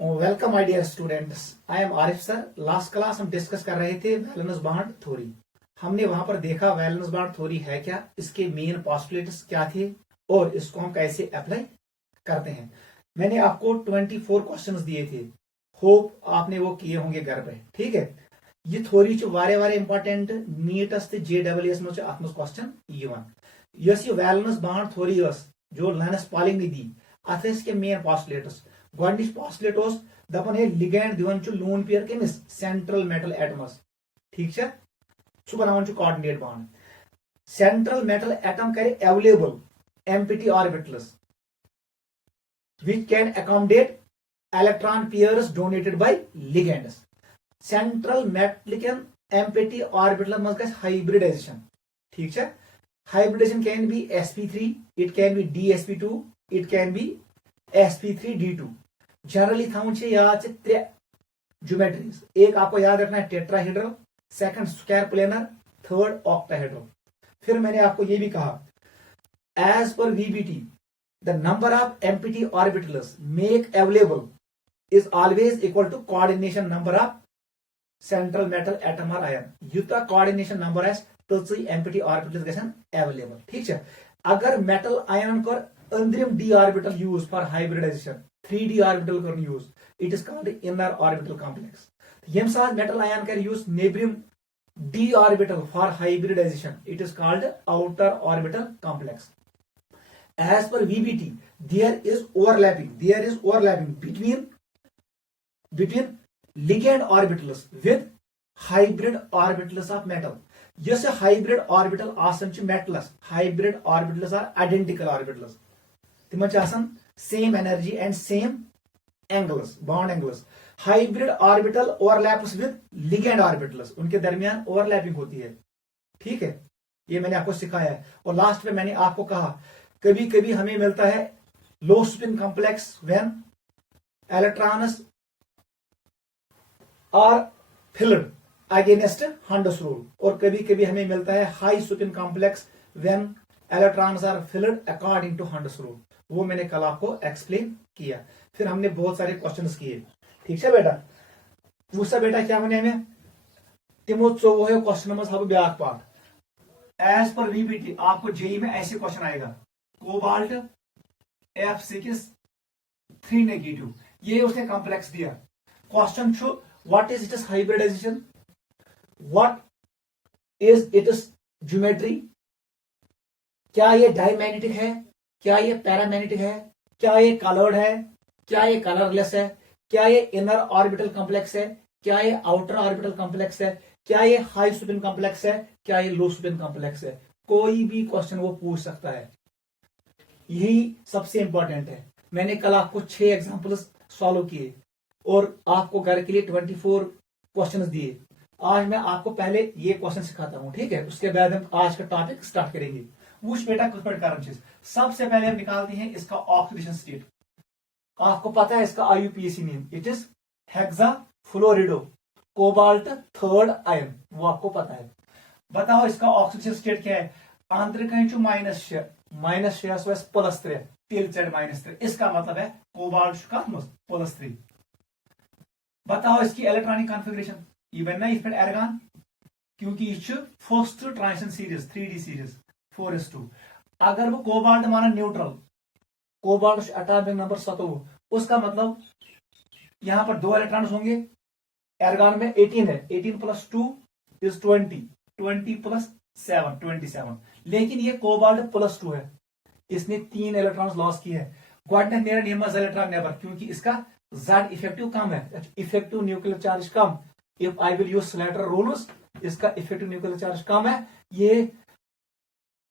Welcome my dear students, I am Arif sir. Last class हम discuss कर रहे थे वैलेंस बॉन्ड थ्योरी। हमने वहां पर देखा वैलेंस बॉन्ड थ्योरी है क्या, इसके मेन पोस्टुलेट्स क्या थे और इसको हम कैसे अप्लाई करते हैं। मैंने आपको 24 क्वेश्चंस दिए थे, होप आपने वो किए होंगे घर पे। ठीक है, ये थ्योरी वारे इंपॉर्टेंट नीटस JWS में अत क्वेश्चन यस ये वैलेंस बॉन्ड थ्योरी जो लाइनस पॉलिंग ने दी अत के मेन पोस्टुलेट्स। गोडनिच पोस्टुलेट दपन है लिगैंड दिवन लून पेयर कमिस सेंट्रल मेटल एटमस। ठीक है, सह बनान coordinate bond. Central metal atom करे available empty orbitals which can accommodate electron pairs donated by ligands. Central metallic empty orbital मज गस hybridization. ठीक है, hybridization can be sp3, it can be dsp2, it can be sp3d2. Generally थवन याद से त्रे geometries, एक आपको याद रखना है tetrahedral, second square planar, third octahedral. फिर मैंने आपको ये भी कहा as per VBT the number of empty orbitals make available is always equal to coordination number of central metal atom or ion. युता coordination number है तो empty orbitals गसन available. ठीक है, अगर metal ion कर अंदरिम d orbital use for hybridization 3d orbital कर use, it is called inner orbital complex. यम साथ metal ion कर use नेबरिम d orbital for hybridization, it is called outer orbital complex. As per VBT, there is overlapping between ligand orbitals with hybrid orbitals of metal. Yes, hybrid orbital asan metals. Hybrid orbitals are identical orbitals. तिमन आसान same energy and same angles, bond angles. Hybrid orbital overlaps with ligand orbitals. उनके दरमियान overlapping होती है। ठीक है, ये मैंने आपको सिखाया है। और लास्ट में मैंने आपको कहा कभी कभी हमें मिलता है low spin complex when electrons are filled against Hund's rule, और कभी कभी हमें मिलता है high spin complex when electrons are filled according to Hund's rule. वो मैंने कल आपको एक्सप्लेन किया। फिर हमने बहुत सारे क्वेश्चंस किए। ठीक है बेटा, वुसा बेटा क्या मैंने हमें तिमो 14 क्वेश्चन में हम back part. As per VBT आपको जेई में ऐसे क्वेश्चन आएगा कोबाल्ट F6 3 नेगेटिव, ये उसने कॉम्प्लेक्स दिया। क्वेश्चन छो what is its hybridisation, what is its geometry, क्या ये डायमैग्नेटिक है, क्या ये पैरामैग्नेटिक है, क्या ये कलर्ड है, क्या ये कलरलेस है, क्या ये इनर ऑर्बिटल कॉम्प्लेक्स है, क्या ये आउटर ऑर्बिटल कॉम्प्लेक्स है, क्या ये हाई स्पिन कॉम्प्लेक्स है, क्या ये लो स्पिन कॉम्प्लेक्स है। कोई भी क्वेश्चन वो पूछ सकता है, यही सबसे इंपॉर्टेंट है। मैंने कल आपको 6 एग्जांपल्स सॉल्व किए और आपको घर के लिए 24 क्वेश्चंस दिए। आज मैं आपको पहले ये क्वेश्चन सिखाता हूं, ठीक है, उसके बाद हम आज का टॉपिक स्टार्ट करेंगे। वुश बेटा कुछ कारण चीज सबसे पहले हम निकालते हैं इसका ऑक्सीडेशन स्टेट। आपको पता है इसका IUPAC name, it is hexafluorido cobalt third ion, वो आपको पता है। बताओ इसका ऑक्सीडेशन स्टेट क्या है। आंतरिक -6 +3 तिल Z -3, इसका मतलब है कोबाल्ट +3। बताओ इसकी इलेक्ट्रॉनिक कॉन्फ़िगरेशन, ये बनना इस पे एर्गन, क्योंकि ये first transition series 3D series 4s2। अगर वो कोबाल्ट माना न्यूट्रल, कोबाल्ट एटॉमिक नंबर 27, उसका मतलब यहां पर 2 इलेक्ट्रॉन्स होंगे। एर्गन में 18 है, 18 + 2 इज 20, 20 + 7 27, लेकिन ये कोबाल्ट +2 है, इसने 3 इलेक्ट्रॉन्स लॉस किए हैं। गोडनेट नेर नियमस इलेक्ट्रॉन नेबर, क्योंकि इसका Z इफेक्टिव कम है, effective nuclear charge come. If I will use Slater rules, इसका इफेक्टिव न्यूक्लियर चार्ज कम है, ये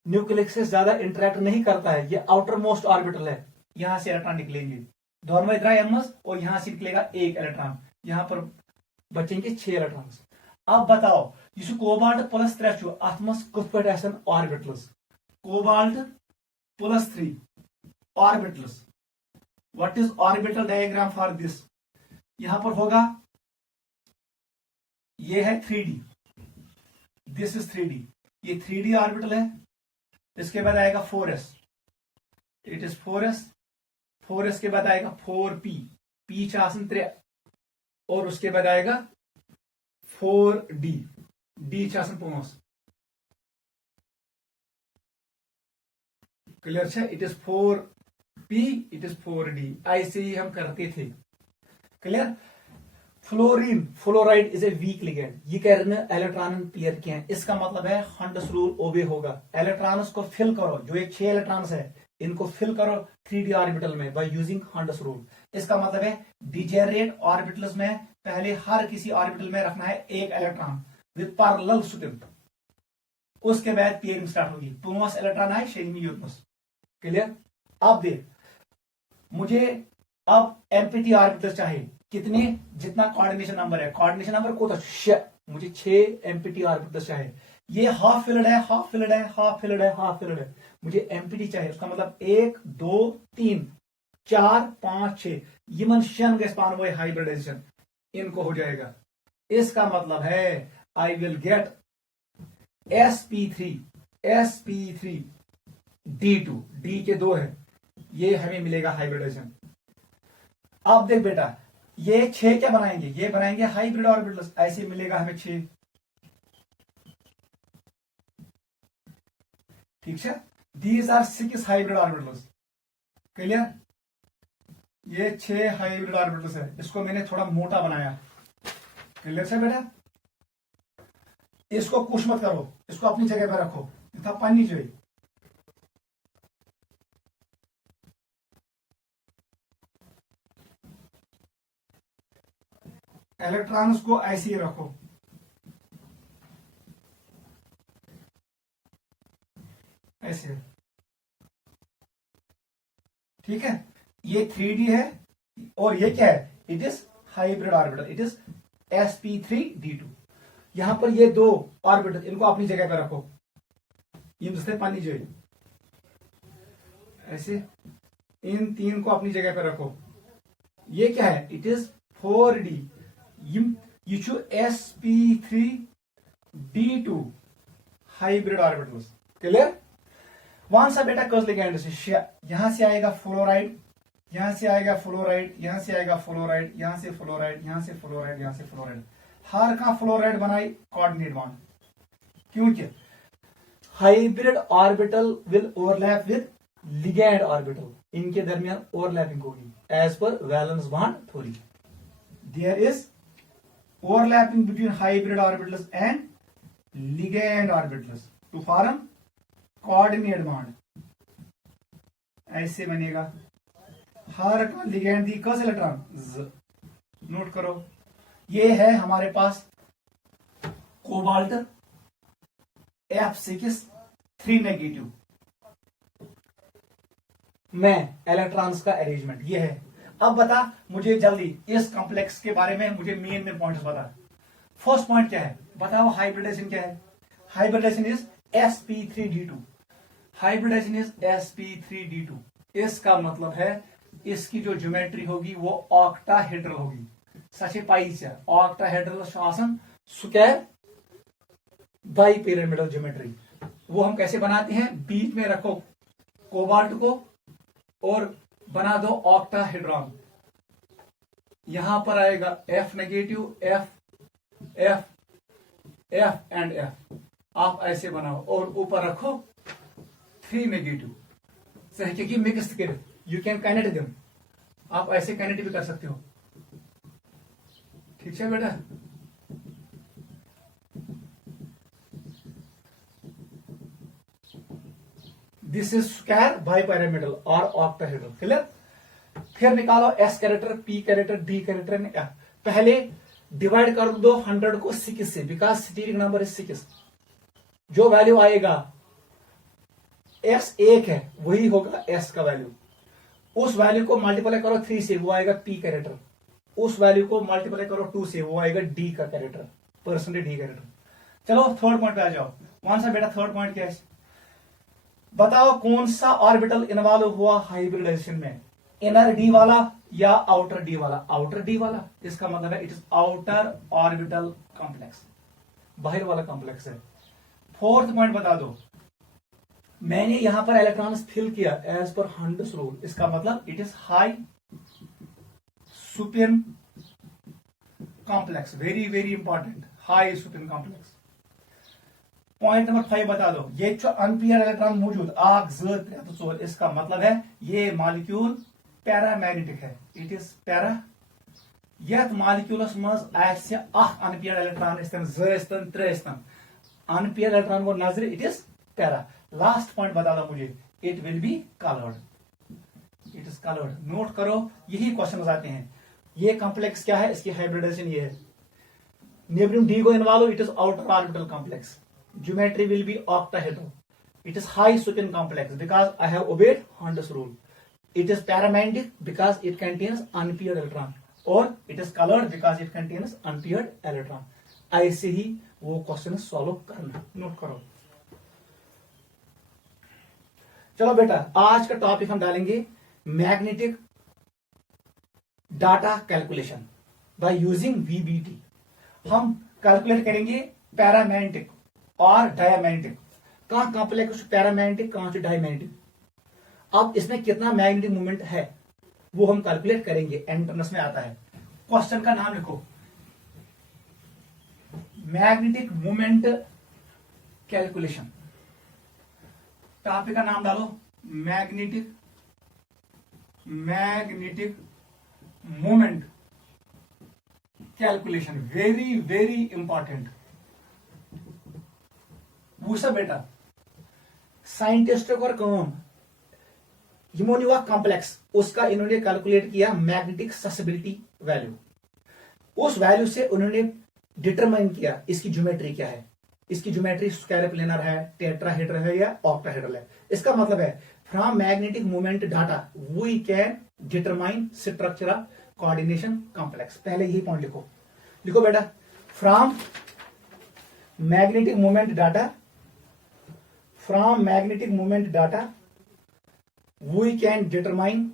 न्यूक्लियस से ज्यादा इंटरेक्ट नहीं करता है, ये आउटर मोस्ट ऑर्बिटल है। यहां से इलेक्ट्रॉन निकलेंगे दोनों में एमएस, और यहां से निकलेगा 1 इलेक्ट्रॉन, यहां पर बचेंगे 6 इलेक्ट्रॉन। अब बताओ यह कोबाल्ट +3 अत मज कत पे orbitals, cobalt +3 orbitals. What is orbital diagram for this, यहां पर होगा ये है 3D, दिस इज 3D, ये 3D ऑर्बिटल है। इसके बाद आएगा 4s, it is 4s, 4s के बाद आएगा 4p, P 3 और उसके बाद आएगा 4D, D 5। क्लियर है? It is 4P, it is 4D। ऐसे ही हम करते थे। Clear? Fluorine fluoride is a week ligand. ये कह रहे हैं इलेक्ट्रॉन पेयर के हैं, इसका मतलब है हंड्स रूल ओबे होगा। इलेक्ट्रॉन्स को फिल करो, जो ये 6 इलेक्ट्रॉन्स है इनको फिल करो 3D ऑर्बिटल में बाय यूजिंग हंड्स रूल। इसका मतलब है डिजेनरेट ऑर्बिटल्स में पहले हर किसी ऑर्बिटल में रखना है एक इलेक्ट्रॉन विद पैरेलल स्पिन, उसके बाद पेयरिंग स्टार्ट होगी। 5 इलेक्ट्रॉन आए 6 यूनिट्स। क्लियर? अब देख, मुझे अब एम्प्टी ऑर्बिटल चाहिए कितने? जितना कोऑर्डिनेशन नंबर है, कोऑर्डिनेशन नंबर को तो मुझे 6 एम्प्टी ऑर्बिटल चाहिए। ये हाफ फिल्ड है, हाफ फिल्ड है, हाफ फिल्ड है, हाफ फिल्ड है, मुझे एम्प्टी चाहिए। उसका मतलब 1 2 3 4 5 6 यमन शन गैस पान वो हाइब्रिडाइजेशन इनको हो जाएगा। इसका मतलब है I will get sp3 d2, d के 2 है, ये हमें मिलेगा हाइब्रिडाइजेशन। अब देख बेटा, ये 6 क्या बनाएंगे? ये बनाएंगे हाइब्रिड ऑर्बिटल्स, ऐसे मिलेगा हमें 6। ठीक है? These are 6 hybrid orbitals. Clear? ये 6 हाइब्रिड ऑर्बिटल्स है, इसको मैंने थोड़ा मोटा बनाया। क्लियर है बेटा? इसको पुश मत करो, इसको अपनी जगह पर रखो, इतना पानी चाहिए। इलेक्ट्रॉन्स को ऐसे ही रखो। ऐसे। ठीक है? ये 3D है और ये क्या है? It is hybrid orbital, it is sp3d2। यहां पर ये 2 ऑर्बिटल, इनको अपनी जगह पर रखो, ये पानी जो है ऐसे, इन 3 को अपनी जगह पर रखो। ये क्या है? It is 4D। ये sp3d2 हाइब्रिड ऑर्बिटल्स। क्लियर? वहां सा बेटा कर्स लिगेंड से यहां से आएगा फ्लोराइड, यहां से आएगा फ्लोराइड, यहां से आएगा फ्लोराइड, यहां से फ्लोराइड, यहां से फ्लोराइड, यहां से फ्लोराइड। हर का फ्लोराइड बनाई कोऑर्डिनेट बॉन्ड, क्योंकि hybrid orbital will overlap with ligand orbital, इनके दरमियान ओवरलैपिंग होगी as per valence bond theory. There is overlapping between hybrid orbitals and ligand orbitals to form coordinate bond। ऐसे बनेगा हर का लिगेंड दी कस electron. Note करो, ये है हमारे पास कोबाल्ट F6 3 नेगेटिव में इलेक्ट्रॉन्स का अरेंजमेंट ये है। अब बता मुझे जल्दी इस कॉम्प्लेक्स के बारे में, मुझे मेन पॉइंट्स बता। फर्स्ट पॉइंट क्या है बताओ? हाइब्रिडाइजेशन क्या है? Hybridisation is sp3d2। Hybridisation is sp3d2। इसका मतलब है इसकी जो ज्योमेट्री होगी वो ऑक्टाहेड्रल होगी। सचे पाइस ऑक्टाहेड्रल शासन स्क्वायर बाइपिरामिडल ज्योमेट्री। वो हम कैसे बनाते हैं? बीच में रखो कोबाल्ट को और बना दो ऑक्टाहेड्रॉन। यहां पर आएगा F negative, F F F and F। आप ऐसे बनाओ और ऊपर रखो 3 नेगेटिव। सही मिक्स कर, यू कैन काइनेट देम। आप ऐसे काइनेट भी कर सकते हो। ठीक है बेटा? दिस इज स्क्वायर बाइपिरामिडल और ऑक्टाहेड्रल। क्लियर? फिर निकालो S character, P character, D character ने F। पहले डिवाइड कर दो 100 को 6 से, बिकॉज स्टीरिक नंबर इज 6। जो वैल्यू आएगा S 1 है वही होगा S का वैल्यू। उस वैल्यू को मल्टीप्लाई करो 3 से, वो आएगा P कैरेक्टर। उस वैल्यू को मल्टीप्लाई करो 2 से, वो आएगा D का कैरेक्टर, परसेंटेज D कैरेक्टर। चलो थर्ड पॉइंट पे आ जाओ। कौन सा बेटा थर्ड पॉइंट क्या है? बताओ कौन सा ऑर्बिटल इन्वॉल्व हुआ हाइब्रिडाइजेशन में? इनर डी वाला या आउटर डी वाला? आउटर डी वाला। इसका मतलब है it is outer orbital complex, बाहर वाला कॉम्प्लेक्स है। फोर्थ पॉइंट बता दो, मैंने यहां पर इलेक्ट्रॉन्स फिल किया एज पर हंड्स रूल। इसका मतलब it is high spin complex, very very important, high spin complex. Point number 5 बता दो, ये अनपेयर इलेक्ट्रॉन मौजूद 1 2 3 4, इसका मतलब है ये मॉलिक्यूल पैरामैग्नेटिक है, इट इज पैरा। यथ मॉलिक्यूलस मज आसे अनपेयर इलेक्ट्रॉन स्तन 2 3 अनपेयर इलेक्ट्रॉन को नजर, it is para. Last point बता दो मुझे, it will be coloured, it is coloured. Note करो, यही क्वेश्चन आते हैं। ये कॉम्प्लेक्स क्या है, इसकी हाइब्रिडाइजेशन ये है। नेबरियम डी को involve, it is outer orbital complex. Geometry will be octahedral, it is high spin complex because I have obeyed Hund's rule. It is paramagnetic because it contains unpaired electron, और it is coloured because it contains unpaired electron. ऐसे ही वो question solve करना, note करो। चलो बेटा, आज का टॉपिक हम डालेंगे magnetic data calculation by using VBT. हम कैलकुलेट करेंगे पैरामैग्नेटिक और डायमैग्नेटिक, कहां कॉम्प्लेक्स पैरामैग्नेटिक, कहां से डायमैग्नेटिक। अब इसमें कितना मैग्नेटिक मूवमेंट है वो हम कैलकुलेट करेंगे, एंट्रेंस में आता है। क्वेश्चन का नाम लिखो, मैग्नेटिक मूवमेंट कैलकुलेशन। टॉपिक का नाम डालो magnetic movement calculation, very very important. पूछा बेटा, साइंटिस्टों का काम, इमोनिवा कॉम्प्लेक्स, उसका इन्होंने कैलकुलेट किया मैग्नेटिक ससेबिलिटी वैल्यू। उस वैल्यू से उन्होंने डिटरमाइन किया इसकी ज्योमेट्री क्या है। इसकी ज्योमेट्री स्क्वायर प्लेनर है, टेट्राहेड्रल है या ऑक्टाहेड्रल है। इसका मतलब है from magnetic movement data we can determine structure of coordination complex. पहले यही पॉइंट लिखो, लिखो बेटा, from magnetic movement data we can determine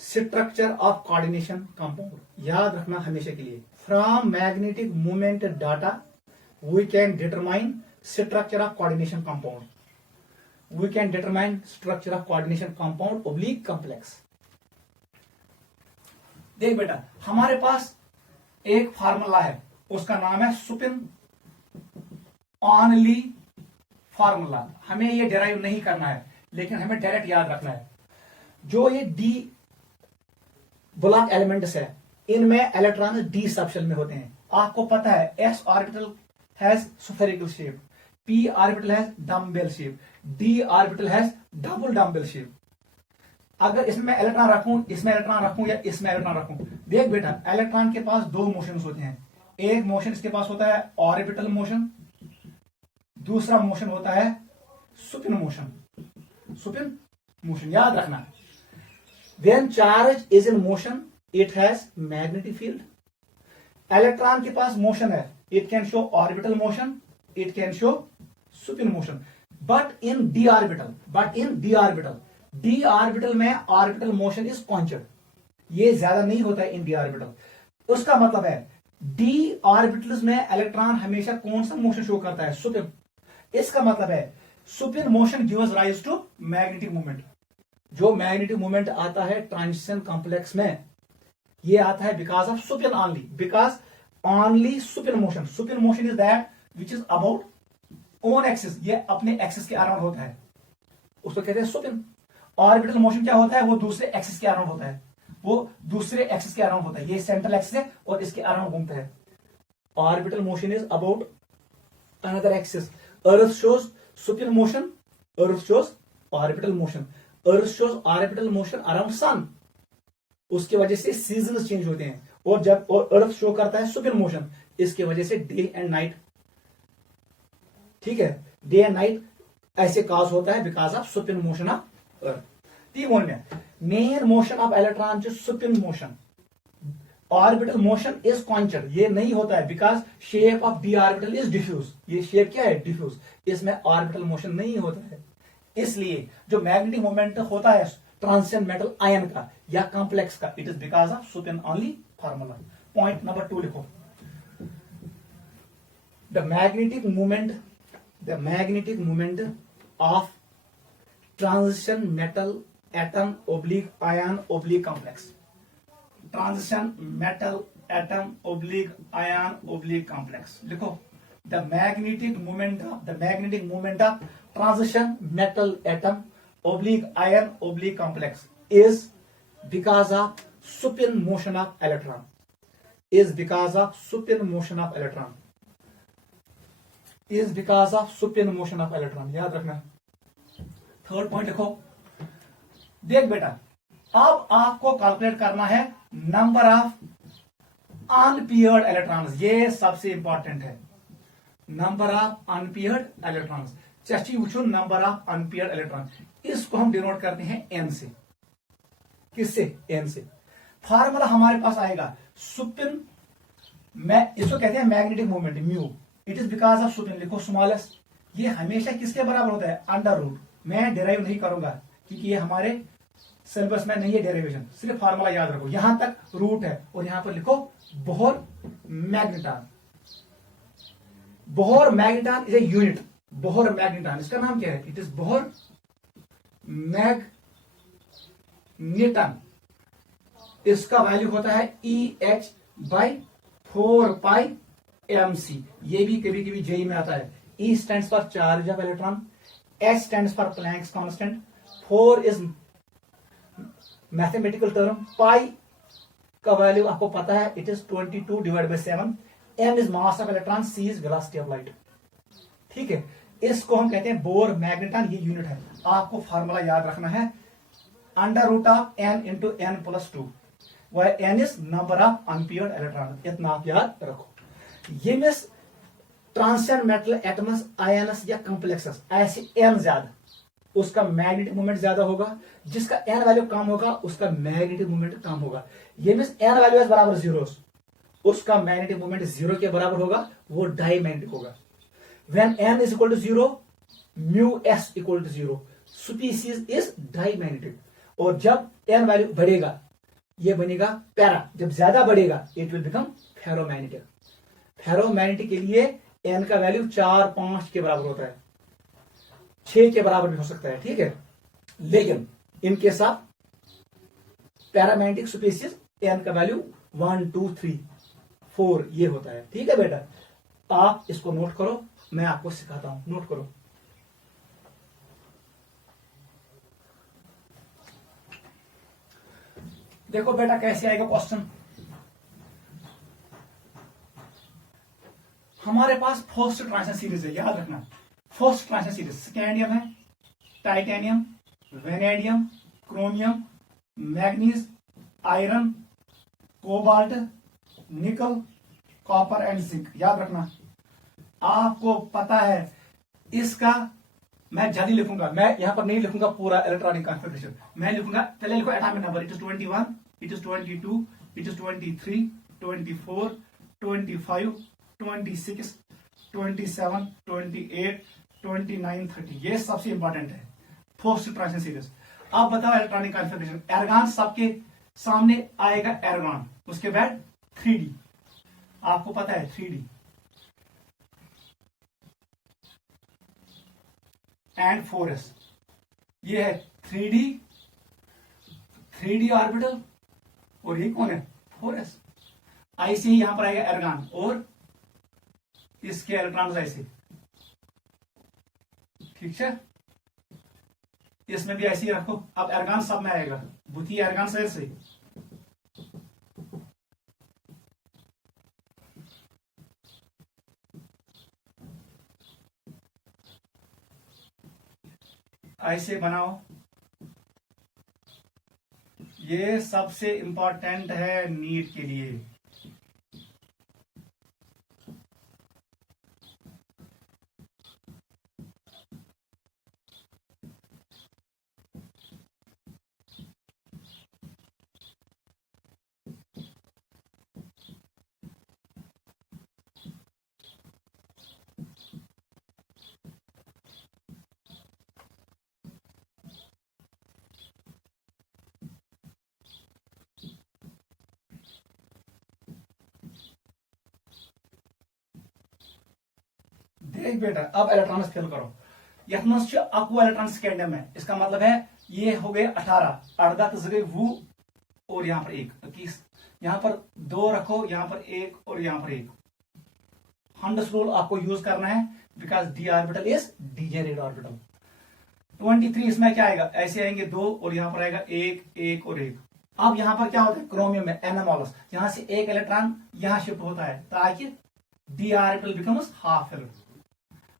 structure of coordination compound. याद रखना हमेशा के लिए, from magnetic movement data we can determine structure of coordination compound, we can determine structure of coordination compound oblique complex. देख बेटा, हमारे पास एक formula है, उसका नाम है सुपिन ऑनली फार्मूला। हमें ये डेराइव नहीं करना है, लेकिन हमें डायरेक्ट याद रखना है। जो ये डी ब्लॉक एलिमेंट्स है, इनमें इलेक्ट्रॉन डी सबशेल में होते हैं। आपको पता है S orbital has spherical shape, P orbital has dumbbell shape, D orbital has double dumbbell shape. अगर इसमें इलेक्ट्रॉन रखूं, इसमें इलेक्ट्रॉन रखूं या इसमें इलेक्ट्रॉन रखूं, देख बेटा, इलेक्ट्रॉन के पास दो मोशंस होते हैं। एक मोशन इसके पास होता है ऑर्बिटल मोशन, दूसरा मोशन होता है सुपिन मोशन। सुपिन मोशन याद रखना। When charge is in motion, it has magnetic field. Electron के पास मोशन है, it can show orbital motion, it can show supin motion. But in d orbital में orbital motion is constant. ये ज्यादा नहीं होता है in d orbital. उसका मतलब है d orbitals में इलेक्ट्रॉन हमेशा कौन सा मोशन शो करता है, सुपिन। इसका मतलब है spin motion gives rise to magnetic movement. जो मैग्नेटिक मूवमेंट आता है ट्रांजिशन कॉम्प्लेक्स में, ये आता है because of spin only, because only spin motion. Spin motion is that which is about own axis, ये अपने एक्सिस के अराउंड होता है, उसको कहते हैं सुपिन। ऑर्बिटल मोशन क्या होता है, वो दूसरे एक्सिस के अराउंड होता है, वो दूसरे एक्सिस के अराउंड होता है। ये सेंट्रल एक्सिस है और इसके अराउंड घूमता है। Orbital motion is about another axis. Earth shows spin motion, earth shows orbital motion. Earth shows orbital motion around sun, उसके वजह से सीजन चेंज होते हैं। और जब अर्थ शो करता है सुपिन मोशन, इसके वजह से डे एंड नाइट, ठीक है, डे एंड नाइट ऐसे काज होता है because of spin motion of earth. Main motion of electron जो spin motion, orbital motion is constant, ये नहीं होता है because shape of d orbital is diffuse. ये शेप क्या है, डिफ्यूज, इसमें ऑर्बिटल मोशन नहीं होता है। इसलिए जो मैग्नेटिक मोमेंट होता है ट्रांजिशन मेटल आयन का या कॉम्प्लेक्स का, it is because of spin only formula. Point number 2 लिखो, the magnetic movement of transition metal atom oblique ion oblique complex. Transition metal atom oblique ion oblique complex. लिखो the magnetic movement of transition metal atom oblique ion oblique complex is because of supine motion of electron is because of supine motion of electron is because of supine motion of electron। याद रखना। Third point लिखो। देख बेटा, अब आपको calculate करना है number of unpaired electrons. ये सबसे इंपॉर्टेंट है, नंबर ऑफ अनपेयर्ड इलेक्ट्रॉन्स। चेस्टी वुचुन नंबर ऑफ अनपेयर्ड इलेक्ट्रॉन, इसको हम डिनोट करते हैं एन से। किससे? एन से। फार्मूला हमारे पास आएगा सुपिन, इसको कहते हैं magnetic moment mu, it is because of spin. लिखो स्मॉल एस। ये हमेशा किसके बराबर होता है? Under root. मैं डिराइव नहीं करूंगा क्योंकि ये हमारे सिलेबस में नहीं है डेरिवेशन, सिर्फ फार्मूला याद रखो। यहां तक रूट है और यहां पर लिखो Bohr magneton. Bohr magneton is a unit. Bohr magneton, इसका नाम क्या है? It is Bohr magneton. इसका वैल्यू होता है EH/4πmc। ये भी कभी कभी जेई में आता है। E stands for charge of electron, H stands for Planck's constant, 4 is mathematical term, pi का वैल्यू आपको पता है, it is 22/7, m is mass of electron, c is velocity of light. ठीक है, इसको हम कहते हैं बोर मैग्नेटॉन। ये यूनिट है। आपको फार्मूला याद रखना है under root of n into n+2, वह n is number of unpaired electron. इतना आप याद रखो। ये miss transition metal atoms ions या कॉम्प्लेक्सेस, ऐसे n ज्यादा उसका मैग्नेटिक मोमेंट ज्यादा होगा, जिसका n वैल्यू कम होगा उसका मैग्नेटिक मोमेंट कम होगा। ये मिस n वैल्यू इज बराबर 0, उसका मैग्नेटिक मोमेंट 0 के बराबर होगा, वो डायमैग्नेटिक होगा। When n is equal to 0, mu s equal to 0, species is dimagnetic। और जब n वैल्यू बढ़ेगा ये बनेगा पैरा, जब ज्यादा बढ़ेगा it will become ferromagnetic. Ferromagnetic के लिए n का वैल्यू 4-5 के बराबर होता है, 6 के बराबर भी हो सकता है। ठीक है, लेकिन इनके साथ पैरामैग्नेटिक स्पीसीज n का वैल्यू 1, 2, 3, 4 ये होता है। ठीक है बेटा, आप इसको नोट करो, मैं आपको सिखाता हूं, नोट करो। देखो बेटा कैसे आएगा क्वेश्चन। हमारे पास फर्स्ट ट्रांजिशन सीरीज है, याद रखना। फर्स्ट ट्रांजिशन सीरीज स्कैंडियम है, titanium, vanadium, chromium, manganese, iron, cobalt, निकल, कॉपर एंड जिंक। याद रखना। आपको पता है इसका, मैं जल्दी लिखूंगा, मैं यहां पर नहीं लिखूंगा पूरा इलेक्ट्रॉनिक कॉन्फ़िगरेशन, मैं लिखूंगा, पहले लिखो atomic number, it is 21, it is 22, it is 23, 24, 25, 26, 27, 28, 29, 30। ये सबसे इंपॉर्टेंट है फर्स्ट ट्रांजिशन सीरीज। अब बताओ इलेक्ट्रॉनिक कॉन्फ़िगरेशन। एर्गॉन सबके सामने आएगा, एर्गॉन, उसके बाद 3D, आपको पता है 3D एंड 4s। ये है 3D ऑर्बिटल और ये कौन है? 4s। ऐसे ही यहां पर आएगा एर्गॉन और इसके इलेक्ट्रॉन्स ऐसे। ठीक है, इसमें भी ऐसे ही रखो। अब एर्गॉन सब में आएगा, बुथी एर्गॉन से ऐसे। ऐसे बनाओ। ये सबसे इंपॉर्टेंट है नीट के लिए। देख बेटा, अब इलेक्ट्रॉन्स फिल करो। यथमस अक्वा इलेक्ट्रॉन स्कैंडियम है, इसका मतलब है ये हो गए 18, 18 तो गए वो, और यहां पर 1, 21, यहां पर 2 रखो, यहां पर 1 और यहां पर 1। हंड्स रूल आपको यूज करना है because D orbital is degenerate orbital. 23 इसमें क्या आएगा, ऐसे आएंगे 2 और यहां पर आएगा 1 1 और 1। अब यहां पर क्या होता है क्रोमियम में एनमोलस, यहां से एक इलेक्ट्रॉन यहां शिफ्ट होता है ताकि D orbital becomes half filled.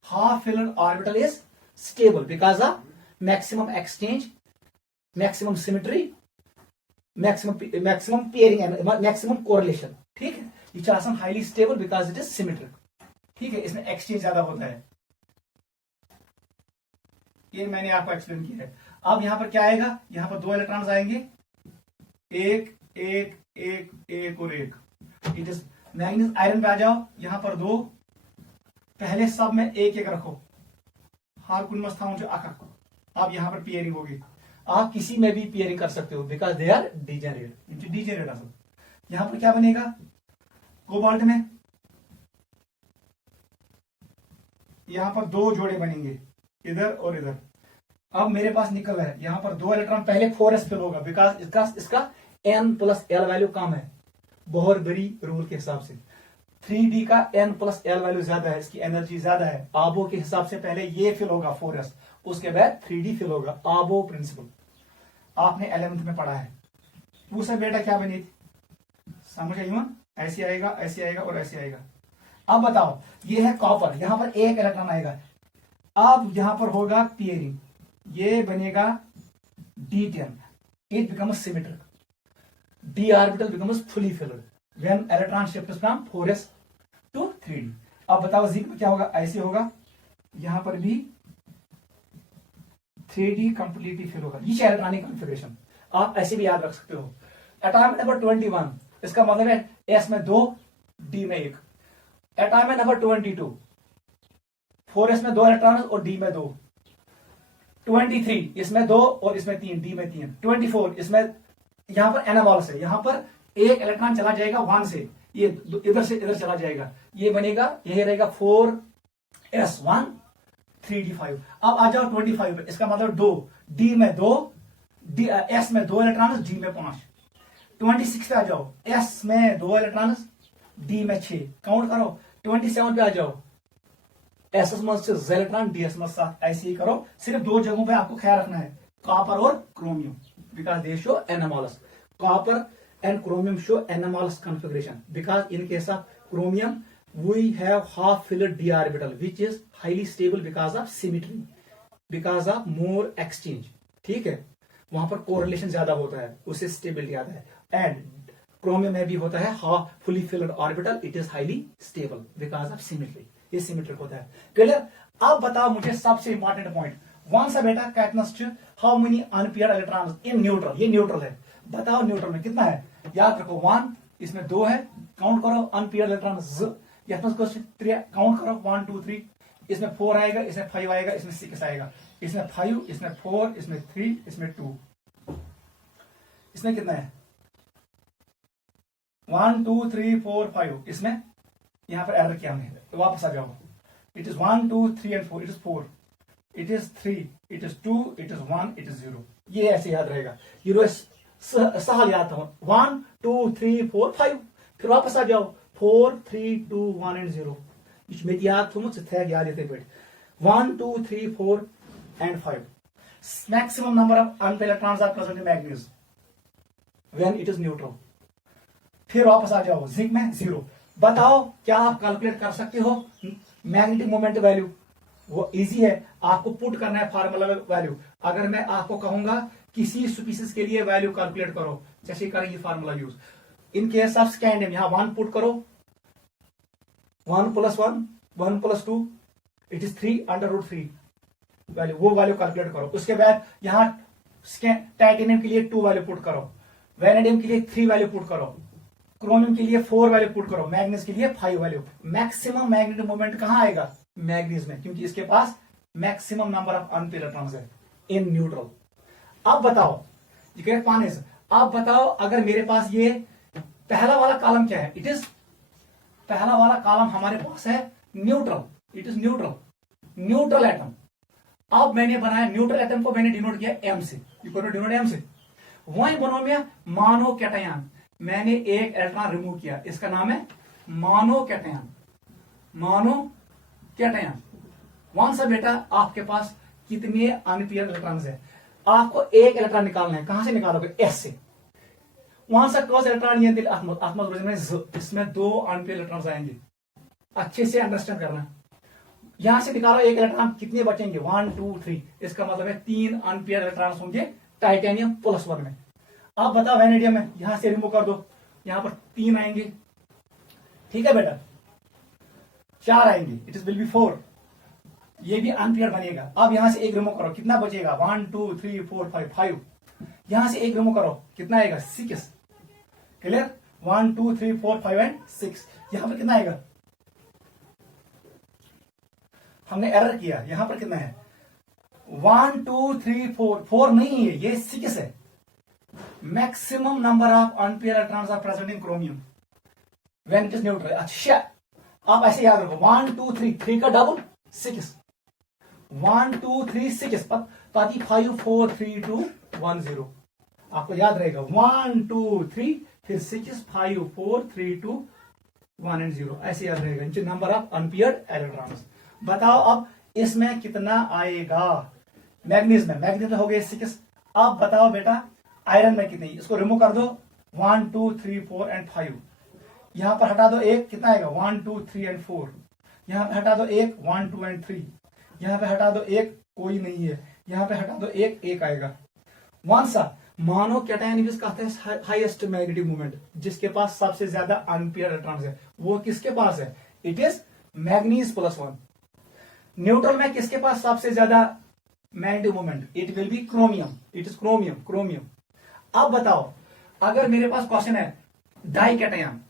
Half filled orbital is stable because of maximum exchange, maximum symmetry, maximum pairing and maximum correlation. ठीक है, ये highly stable because it is symmetric. ठीक है, इसमें एक्सचेंज ज्यादा होता है, ये मैंने आपको एक्सप्लेन किया है। अब यहां पर क्या आएगा, यहां पर 2 इलेक्ट्रॉन्स आएंगे, 1 1 1 1 और 1। इट इज मैग्नीज आयरन पे आ जाओ, यहां पर 2, पहले सब में 1 1 रखो, हर कुन मस्ता जो अक। अब यहां पर पेयरिंग होगी, आप किसी में भी पेयरिंग कर सकते हो बिकॉज दे आर डीजेनरेट असल। यहां पर क्या बनेगा, कोबाल्ट में यहां पर 2 जोड़े बनेंगे, इधर और इधर। अब मेरे पास निकल है, यहां पर 2 इलेक्ट्रॉन, पहले 4s फिल होगा बिकॉज इसका n+l वैल्यू कम है, बहुत बड़ी रूल के हिसाब से। 3d का n+l वैल्यू ज्यादा है, इसकी एनर्जी ज्यादा है। आबो के हिसाब से पहले ये फिल होगा 4s, उसके बाद 3d फिल होगा। आबो प्रिंसिपल आपने 11th में पढ़ा है। पूछा बेटा क्या बनी थी, समझ आई? ऐसे आएगा, ऐसे आएगा और ऐसे आएगा। अब बताओ, ये है कॉपर, यहां पर 1 इलेक्ट्रॉन आएगा। अब यहां पर होगा पेयरिंग, ये बनेगा D10, it becomes symmetric, d orbital becomes fully filled when electron shifts from 4s to 3d। अब बताओ जिंक में क्या होगा, ऐसे होगा, यहां पर भी 3d कंप्लीटली फिल होगा। ये इलेक्ट्रॉनिक कॉन्फ़िगरेशन आप ऐसे भी याद रख सकते हो। एटॉमिक नंबर 21, इसका मतलब है s में 2 d में 1। एटॉमिक नंबर 22, 4s में 2 इलेक्ट्रॉन और d में 2। 23 इसमें 2 और इसमें 3, d में 3। 24 इसमें, यहां पर एनामॉलस है, यहां पर 1 इलेक्ट्रॉन चला जाएगा 1 से, ये इधर से इधर चला जाएगा, ये बनेगा, यही रहेगा 4s1 3d5। अब आ जाओ 25, इसका मतलब 2, d में 2, s में 2 इलेक्ट्रॉन, d में 5। 26 पे आ जाओ, s में 2 इलेक्ट्रॉन, d में 6, काउंट करो। 27 पे आ जाओ, एस में इलेक्ट्रॉन, ds में 7। ऐसे ही करो, सिर्फ 2 जगहों पे आपको ख्याल रखना है, कॉपर और chromium, because they show anomalous. कॉपर and chromium show anomalous configuration because in case of chromium we have half filled d orbital which is highly stable because of symmetry, because of more exchange। ठीक है, वहां पर correlation ज्यादा होता है, उससे stability आता है। एंड क्रोमियम में भी होता है half fully filled orbital, it is highly stable because of symmetry, ये सिमेट्रिक होता है। क्लियर? अब बताओ मुझे सबसे इंपॉर्टेंट पॉइंट, वन सा बेटा कैटनस्ट how many unpaired electrons in neutral. ये न्यूट्रल है, बताओ न्यूट्रल में कितना है, याद रखो 1, इसमें 2 है, काउंट करो अनपेयर्ड इलेक्ट्रॉन, क्वेश्चन 3 काउंट करो 1 2 3, इसमें 4 आएगा, इसमें 5 आएगा, इसमें 6 आएगा, इसमें 5, इसमें 4, इसमें 3, इसमें 2, इसमें कितना है 1 2 3 4 5, इसमें यहां पर एरर किया हमने, तो वापस आ जाओ। It is 1 2 3 and 4, it is 4, it is 3, it is 2, it is 1, it is 0। ये ऐसे याद रहेगा, ये सहल याद था। 1 2 3 4 5, फिर वापस आ जाओ 4 3 2 1 एंड 0। ये याद थोमुत याद ये पे 1 2 3 4 and 5। Maximum number of unpaired electrons are present in manganese when it is neutral. फिर वापस आ जाओ जिंक में 0। बताओ क्या आप कैलकुलेट कर सकते हो मैग्नेटिक मोमेंट वैल्यू? वो इजी है, आपको पुट करना है फार्मूला वैल्यू। अगर मैं आपको कहूंगा किसी स्पीसीज के लिए वैल्यू कैलकुलेट करो, जैसे करेंगे formula use. In case of scandium यहां 1 पुट करो, 1 + 1 1 + 2 इट इज 3 √3 वैल्यू, वो वैल्यू कैलकुलेट करो। उसके बाद यहां टाइटेनियम के लिए 2 वैल्यू पुट करो, वेनेडियम के लिए 3 वैल्यू पुट करो, क्रोमियम के लिए 4 वैल्यू पुट करो, मैग्नीज के लिए 5 वैल्यू। मैक्सिमम मैग्नेटिक मोमेंट कहां आएगा? मैग्नीज में, क्योंकि इसके पास maximum number of unpaired electrons है इन न्यूट्रल। अब बताओ, पाने से अब बताओ, अगर मेरे पास ये पहला वाला कॉलम क्या है? इट इज पहला वाला कॉलम हमारे पास है neutral, it is neutral atom. अब मैंने बनाया न्यूट्रल एटम को, मैंने डिनोट किया एम से, डिनोट एम से। वही बनो में मानो कैटायन, मैंने एक इलेक्ट्रॉन रिमूव किया, इसका नाम है मोनोकैटायन। मोनोकैटायन। वहां से बेटा आपके पास कितने अनपेयर इलेक्ट्रॉन्स है? आपको एक इलेक्ट्रॉन निकालना है। कहां से निकालोगे? एस से। वहां से कौन सा इलेक्ट्रॉन ये इसमें दो अनपेयर इलेक्ट्रॉन्स आएंगे। अच्छे से अंडरस्टैंड करना। यहां से निकालो एक इलेक्ट्रॉन, कितने बचेंगे? 1 2 3। इसका मतलब है 3 अनपेयर इलेक्ट्रॉन्स होंगे टाइटेनियम +1 में। अब बताओ वैनेडियम में, यहां से रिमूव कर दो, यहां पर 3 आएंगे। ठीक है बेटा, 4 आएंगे, इट इज विल बी 4। ये भी अनपेयर बनेगा। अब यहां से एक रिमूव करो, कितना बचेगा? 1 2 3 4 5 5। यहां से एक रिमूव करो, कितना आएगा? 6। क्लियर? 1 2 3 4 5 एंड 6। यहां पर कितना आएगा? हमने एरर किया, यहां पर कितना है? 1 2 3 4। 4 नहीं है, ये 6 है। Maximum number of unpair electrons are present in chromium when it is neutral. अच्छा, आप ऐसे याद रखो, 1 2 3, 3 का डबल 6। 1 2 3 6, ताकि 5 4 3 2 1 0। आपको याद रहेगा 1 2 3 फिर 6 5 4 3 2 1 एंड 0, ऐसे याद रहेगा इनके नंबर ऑफ अनपेयर्ड इलेक्ट्रॉन्स। बताओ अब इसमें कितना आएगा? मैग्नीज में हो गए 6। अब बताओ बेटा आयरन में कितने? इसको रिमूव कर दो, 1 2 3 4 एंड 5। यहां पर हटा दो एक, कितना आएगा? 1 2 3 एंड 4। यहां पे हटा दो एक, 1 2 एंड 3। यहां पे हटा दो एक, कोई नहीं है। यहां पे हटा दो एक, एक आएगा। कौन सा? मोनोकैटायन कहते हैं हाईएस्ट मैग्नेटिक मोमेंट, जिसके पास सबसे ज्यादा अनपेयर इलेक्ट्रॉन्स है। वो किसके पास है? It is manganese +1। न्यूट्रल में किसके पास सबसे ज्यादा magnetic moment? It will B chromium. It is chromium. अब बताओ, अगर मेरे पास क्वेश्चन है डाइकैटायन,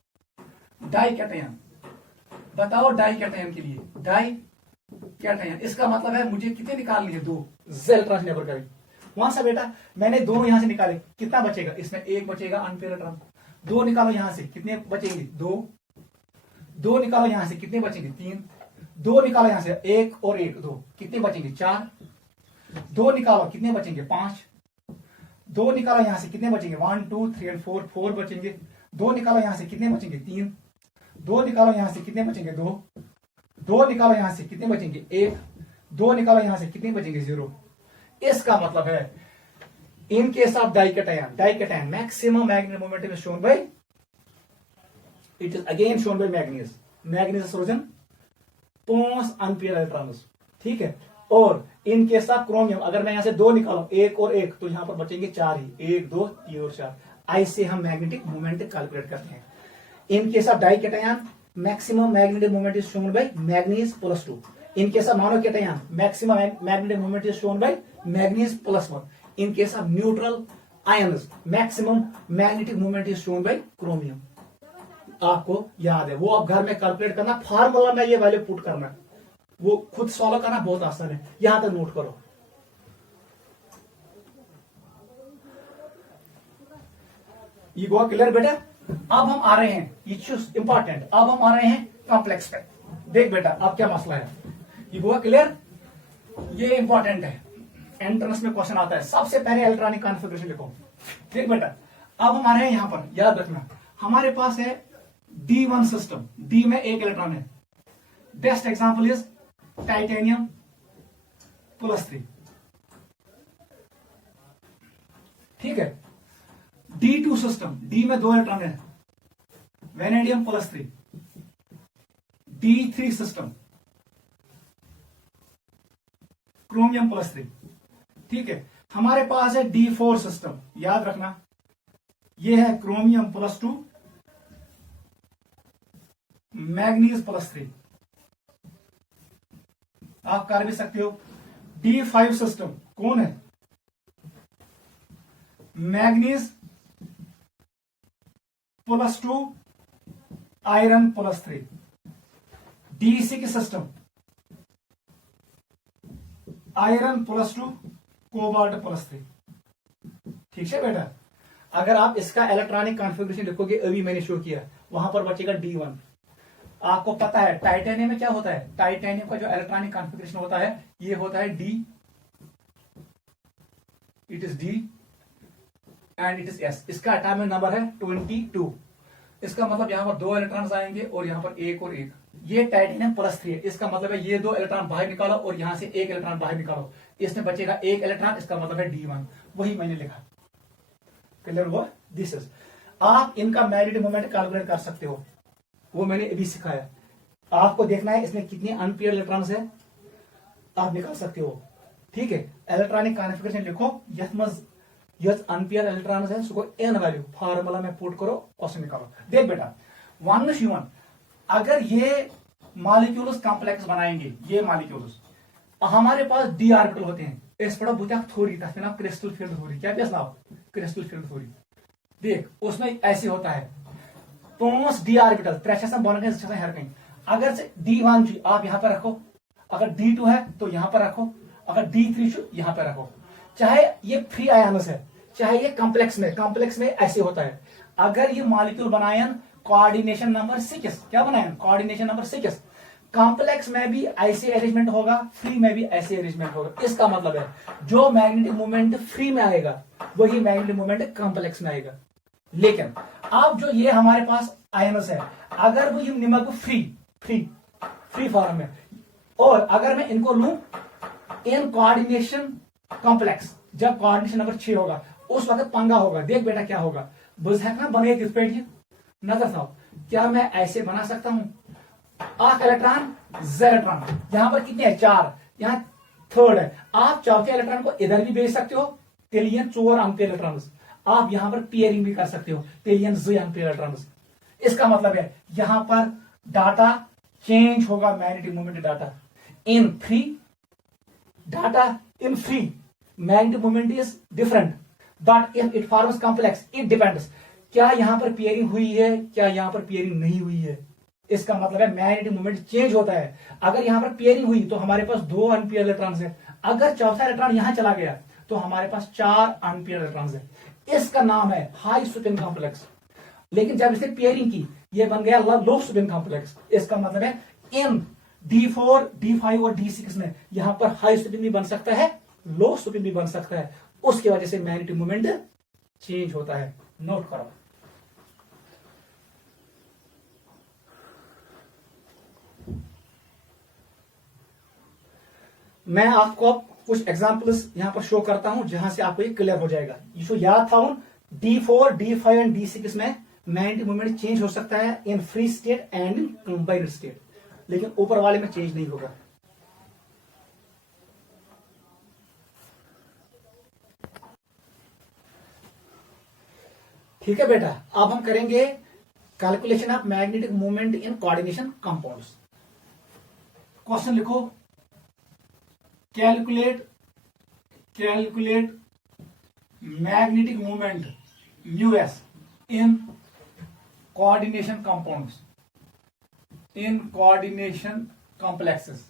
बताओ डाइकैटायन के लिए, डाइकैटायन इसका मतलब है मुझे कितने निकालनी है? 2 जेल ट्रांसनेबर करें। वहां से बेटा मैंने दोनों यहां से निकाले, कितना बचेगा? इसमें एक बचेगा अनपेयर इलेक्ट्रॉन। 2 निकालो यहां से, कितने बचेंगे? 2। 2 निकालो यहां से, कितने बचेंगे? 3। 2 निकालो यहां से, 1 और 1 2, कितने बचेंगे? 4। 2 निकालो, कितने बचेंगे? 5। 2 निकालो यहां से, कितने बचेंगे? 1 2 3 एंड 4, 4 बचेंगे। 2 निकालो यहां से, कितने बचेंगे? 3। 2 निकालो यहां से, कितने बचेंगे? 2। 2 निकालो यहां से, कितने बचेंगे? 1। 2 निकालो यहां से, कितने बचेंगे? 0। इसका मतलब है in case of dication maximum magnetic momentum is shown by, it is again shown by manganese सोजन 5 अनपेयर इलेक्ट्रॉन्स। ठीक है। और इन केस ऑफ क्रोमियम, अगर मैं यहां से 2 निकालूं, 1 और 1, तो यहां पर बचेंगे 4 ही। 1 2 3 और 4। ऐसे हम मैग्नेटिक मोमेंट कैलकुलेट करते हैं। In case of dication maximum magnetic moment is shown by manganese +2। In case of monokation, maximum magnetic moment is shown by manganese +1. In case of neutral ions, maximum magnetic moment is shown by chromium. आपको याद है वो, अब घर में calculate करना, formula में ये वैल्यू पुट करना, वो खुद सॉल्व करना बहुत आसान है। यहां तक नोट करो। ये गोवा क्लियर बेटा? अब हम आ रहे हैं इश्यूज इंपॉर्टेंट, अब हम आ रहे हैं कॉम्प्लेक्स पे। देख बेटा अब क्या मसला है, ये हुआ क्लियर? ये इंपॉर्टेंट है, एंट्रेंस में क्वेश्चन आता है। सबसे पहले इलेक्ट्रॉनिक कॉन्फ़िगरेशन लिखो। ठीक बेटा, अब हमारे हैं यहां पर, याद रखना हमारे पास है D1 सिस्टम, D में एक इलेक्ट्रॉन है। Best example is titanium +3। ठीक है। D2 सिस्टम, D में 2 इलेक्ट्रॉन है, वेनेडियम +3। D3 system, chromium +3। ठीक है। हमारे पास है D4 सिस्टम, याद रखना ये है क्रोमियम +2, मैग्नीज +3। आप कर भी सकते हो। D5 सिस्टम कौन है? Manganese +2, iron +3। D6 system, iron +2, cobalt +3। ठीक है बेटा। अगर आप इसका इलेक्ट्रॉनिक कॉन्फ़िगरेशन लिखोगे, अभी मैंने शो किया, वहां पर बचेगा D1। आपको पता है टाइटेनियम में क्या होता है? टाइटेनियम का जो इलेक्ट्रॉनिक कॉन्फ़िगरेशन होता है, ये होता है D, it is D। And it is S. इसका एटॉमिक नंबर है 22। इसका मतलब यहाँ पर 2 इलेक्ट्रॉन्स आएंगे और यहाँ पर एक और एक। ये टाइटेनियम +3 है, इसका मतलब है ये 2 इलेक्ट्रॉन बाहर निकालो और यहाँ से 1 इलेक्ट्रॉन बाहर निकालो, इसमें बचेगा 1 इलेक्ट्रॉन, इसका मतलब है D1। वही मैंने लिखा। क्लियर हुआ? This is. आप इनका मैग्नेटिक मोमेंट कैलकुलेट कर सकते हो, वो मैंने अभी सिखाया। आपको देखना है इसमें कितने अनपेयर्ड इलेक्ट्रॉन्स है, आप निकाल सकते हो। ठीक है, इलेक्ट्रॉनिक कॉन्फ़िगरेशन लिखो, यथ मज यथ अनपेयर्ड इलेक्ट्रॉन्स है उसको n वैल्यू फार्मूला में पुट करो, क्वेश्चन निकालो। देख बेटा, 1:1 अगर ये मॉलिक्यूल्स कॉम्प्लेक्स बनाएंगे, ये मॉलिक्यूल्स, हमारे पास d ऑर्बिटल होते हैं, इस पर बुता थ्योरी तथ नाम क्रिस्टल फील्ड थ्योरी। क्या नाम? Crystal field theory. देख उसमें ऐसे होता है 5 d ऑर्बिटल, 3 बन गए हर कहीं। अगर से D1 आप यहां पर रखो, अगर D2 है तो यहां पर रखो, अगर D3 यहां पर रखो। चाहे ये फ्री आयन्स है, चाहे ये कॉम्प्लेक्स में ऐसे होता है। अगर ये मॉलिक्यूल बनायन कोऑर्डिनेशन नंबर 6, क्या बनायन? Coordination number 6। कॉम्प्लेक्स में भी ऐसे अरेंजमेंट होगा, फ्री में भी ऐसे अरेंजमेंट होगा। इसका मतलब है जो मैग्नेटिक मूवमेंट फ्री में आएगा वही मैग्नेटिक मूवमेंट कॉम्प्लेक्स में आएगा। लेकिन अब जो ये हमारे पास आयन्स है, अगर वो निमक फ्री फॉर्म में, और अगर मैं इनको लूं इन कोऑर्डिनेशन कॉम्प्लेक्स, जब कोऑर्डिनेशन नंबर 6 होगा उस वक्त पंगा होगा। देख बेटा क्या होगा, बुझना बने किस पे नजर था। क्या मैं ऐसे बना सकता हूं? आठ इलेक्ट्रॉन Z इलेक्ट्रॉन, यहां पर कितने हैं? 4, यहां थर्ड है। आप चौथे इलेक्ट्रॉन को इधर भी भेज सकते हो, तेलियन 4 अनपेयर इलेक्ट्रॉन। आप यहां पर पेयरिंग भी कर सकते हो, तेलियन Z अनपेयर इलेक्ट्रॉन। इसका मतलब है यहां पर डाटा चेंज होगा, magnetic movement data in free, data in free magnetic movement is different, but if it forms complex it depends. क्या यहां पर पेयरिंग हुई है, क्या यहां पर पेयरिंग नहीं हुई है? इसका मतलब है मैग्नेटिक मूवमेंट चेंज होता है। अगर यहां पर पेयरिंग हुई तो हमारे पास 2 अनपेयर इलेक्ट्रॉन्स है, अगर चौथा इलेक्ट्रॉन यहां चला गया तो हमारे पास 4 अनपेयर इलेक्ट्रॉन्स है। इसका नाम है हाई स्पिन कॉम्प्लेक्स। लेकिन जब इसने पेयरिंग की, ये बन गया लो स्पिन कॉम्प्लेक्स। इसका मतलब है इन D4, D5 और D6 में यहां पर हाई स्पिन भी बन सकता है, लो स्पिन भी बन सकता है। उसकी वजह से मैग्नेटिक मूवमेंट चेंज होता है। नोट करो। मैं आपको अब कुछ एग्जांपल्स यहां पर शो करता हूं जहां से आपको ये क्लियर हो जाएगा। इसको याद था, उन D4, D5 एंड D6 में मैग्नेटिक मूवमेंट चेंज हो सकता है in free state and in combined state, लेकिन ऊपर वाले में चेंज नहीं होगा। ठीक है बेटा, अब हम करेंगे calculation of magnetic movement in coordination compounds. Question लिखो, calculate magnetic movement μs in coordination compounds, in coordination complexes.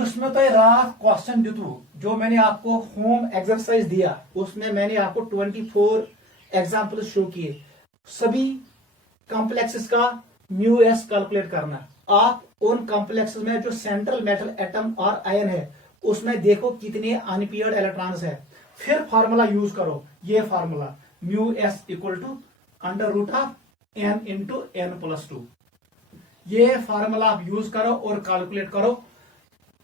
उसमें तो रात क्वेश्चन जो मैंने आपको होम एक्सरसाइज दिया, उसमें मैंने आपको 24 एग्जाम्पल शो किए। सभी कॉम्प्लेक्सेस का μs कैलकुलेट करना। आप उन कॉम्प्लेक्सेस में जो सेंट्रल मेटल एटम और आयन है उसमें देखो कितने अनपेयर्ड इलेक्ट्रॉन्स है, फिर फार्मूला यूज करो। ये फार्मूला μs √n × n+2, ये फार्मूला आप यूज करो और कैलकुलेट करो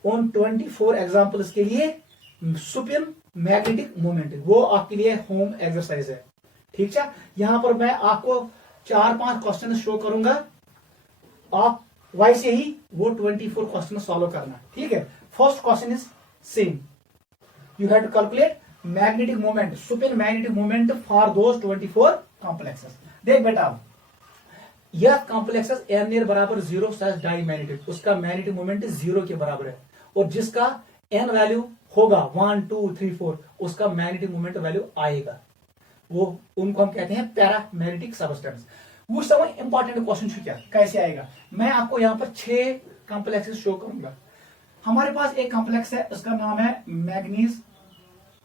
उन 24 एग्जांपल्स के लिए सुपिन मैग्नेटिक मूवमेंट। वो आपके लिए होम एक्सरसाइज है। ठीक है, यहां पर मैं आपको 4-5 क्वेश्चन शो करूंगा, आप वैसे ही वो 24 क्वेश्चन सॉल्व करना। ठीक है, first question is same, you have to calculate magnetic movement, spin magnetic movement for those 24 complexes. देख बेटा, यह कॉम्प्लेक्सेस n नियर बराबर 0 सच डाई मैग्नेटिक, उसका मैग्नेटिक मूवमेंट 0 के बराबर है, और जिसका n वैल्यू होगा 1, 2, 3, 4 उसका मैग्नेटिक मूवमेंट वैल्यू आएगा। वो उनको हम कहते हैं पैरा मैग्नेटिक सबस्टेंस। वो समय इंपॉर्टेंट क्वेश्चन क्या कैसे आएगा, मैं आपको यहां पर 6 कॉम्प्लेक्सेस शो करूंगा। हमारे पास एक कॉम्प्लेक्स है, उसका नाम है मैग्नीज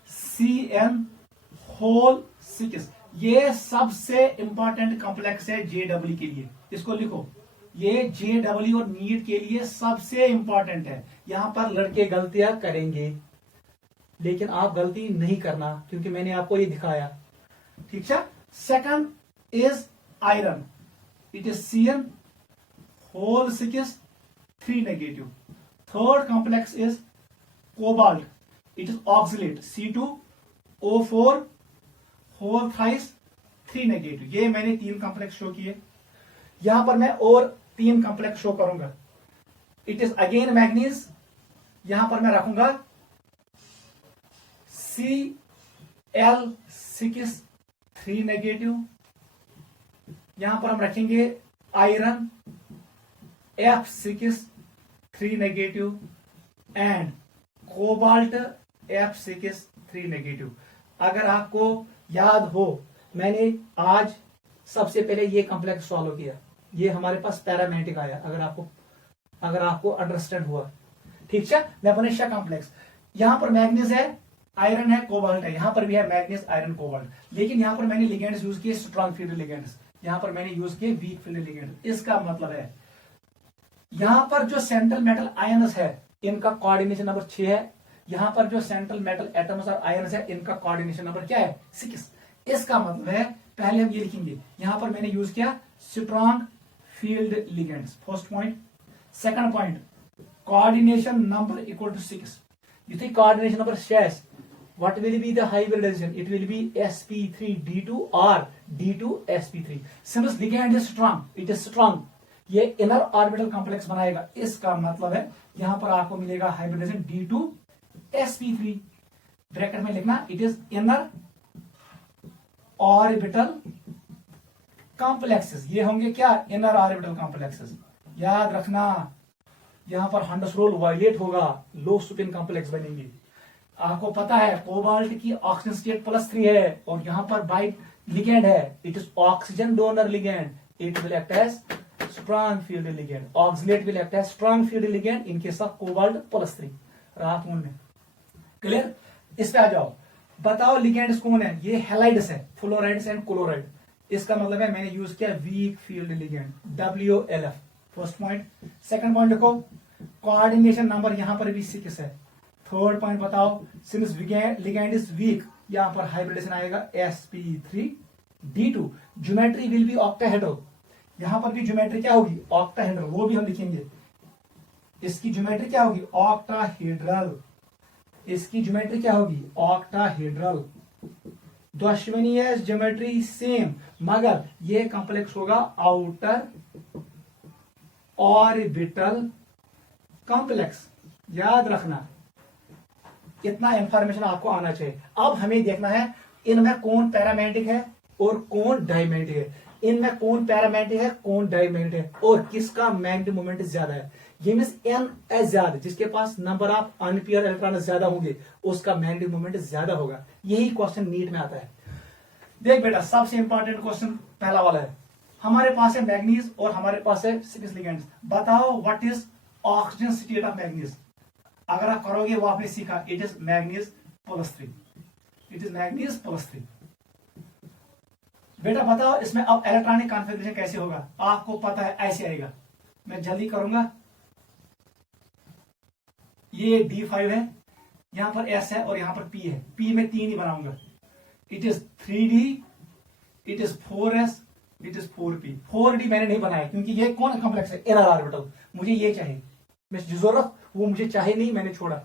CN6। ये सबसे इंपॉर्टेंट कॉम्प्लेक्स है JW के लिए, इसको लिखो। ये JW और नीट के लिए सबसे इंपॉर्टेंट है। यहां पर लड़के गलतियां करेंगे, लेकिन आप गलती नहीं करना क्योंकि मैंने आपको ये दिखाया। ठीक है। Second is iron, it is Cn whole 6 3 negative. Third complex is cobalt, it is oxalate C2O4 whole thrice 3 negative. ये मैंने 3 कॉम्प्लेक्स शो किए। यहां पर मैं और 3 कॉम्प्लेक्स शो करूंगा। इट इज अगेन मैग्नीज, यहां पर मैं रखूंगा Cl6 3 नेगेटिव। यहां पर हम रखेंगे iron F6 3 negative and cobalt F6 3 negative. अगर आपको याद हो, मैंने आज सबसे पहले ये कॉम्प्लेक्स सॉल्व किया, ये हमारे पास पैरामेटिक आया। अगर आपको अंडरस्टैंड हुआ, ठीक है। नेपोनेशिया कॉम्प्लेक्स, यहां पर मैग्नीज है, आयरन है, कोबाल्ट है, यहां पर भी है मैग्नीज, आयरन, कोबाल्ट। लेकिन यहां पर मैंने लिगेंड्स यूज किए स्ट्रॉन्ग फील्ड लिगेंड्स, यहां पर मैंने यूज किए वीक फील्ड लिगेंड्स। इसका मतलब है यहां पर जो सेंट्रल मेटल आयन्स है इनका कोऑर्डिनेशन नंबर 6 है। यहां पर जो सेंट्रल मेटल एटम्स और आयन्स है इनका कोऑर्डिनेशन नंबर क्या है? 6। इसका मतलब है, पहले हम ये लिखेंगे, यहां पर मैंने यूज किया strong field ligands, first point. Second point, coordination number equal to 6। You think coordination number 6, what will be the hybridization? It will be sp3d2 or d2sp3. Since ligand is strong, it is strong, ये inner orbital complex बनाएगा। इसका मतलब है यहां पर आपको मिलेगा hybridisation d2sp3। Bracket में लिखना, it is inner orbital complexes. ये होंगे क्या? Inner orbital complexes. याद रखना, यहां पर हंड्स रोल वायलेट होगा, लो स्पिन कॉम्प्लेक्स बनेंगे। आपको पता है कोबाल्ट की ऑक्सीजन स्टेट +3 है और यहां पर बाई लिगेंड है, it is oxygen donor ligand, it will act as strong field ligand. Oxalate will act as strong field ligand in case of cobalt +3। रात मून में क्लियर। इस पे आ जाओ, बताओ लिगेंड्स कौन है? ये हैलाइड्स है, फ्लोराइड्स एंड क्लोराइड। इसका मतलब है मैंने यूज किया weak field ligand, WLF, first point. Second point देखो, कोऑर्डिनेशन नंबर यहां पर भी 6 है। थर्ड पॉइंट बताओ, सिंस लिगेंड इज वीक, यहां पर हाइब्रिडेशन आएगा sp3d2। Geometry will be octahedral, यहां पर भी ज्योमेट्री क्या होगी? ऑक्टाहेड्रल, वो भी हम लिखेंगे। इसकी ज्योमेट्री क्या होगी? ऑक्टाहेड्रल। इसकी ज्योमेट्री क्या होगी? ऑक्टाहेड्रल। दुश्मनी है ज्योमेट्री सेम, मगर ये कॉम्प्लेक्स होगा आउटर ऑर्बिटल कॉम्प्लेक्स। याद रखना, इतना इंफॉर्मेशन आपको आना चाहिए। अब हमें देखना है इनमें कौन पैरामैग्नेटिक है और कौन डायमैग्नेटिक है, इनमें कौन पैरामैग्नेटिक है, कौन डायमैग्नेटिक है, और किसका मैग्नेटिक मोमेंट ज्यादा है। ये मींस n एस ज्यादा, जिसके पास नंबर ऑफ अनपेयर इलेक्ट्रॉन ज्यादा होंगे उसका मैग्नेटिक मोमेंट ज्यादा होगा। यही क्वेश्चन नीट में आता है। देख बेटा, सबसे इंपॉर्टेंट क्वेश्चन पहला वाला है। हमारे पास है मैग्नीज और हमारे पास है 6 लिगेंड्स। बताओ what is oxygen state of manganese. अगर आप करोगे वो आपने सीखा, it is manganese +3, it is manganese +3। बेटा बताओ इसमें अब इलेक्ट्रॉनिक कॉन्फ़िगरेशन कैसे होगा? आपको पता है ऐसे आएगा, मैं जल्दी करूंगा। ये D5 है, यहां पर S है और यहां पर P है। P में 3 ही बनाऊंगा। It is 3D, it is 4S, it is 4P। 4D मैंने नहीं बनाया क्योंकि ये कौन कॉम्प्लेक्स है? Inner orbital. मुझे ये चाहिए, मैं जरूरत वो मुझे चाहिए नहीं, मैंने छोड़ा।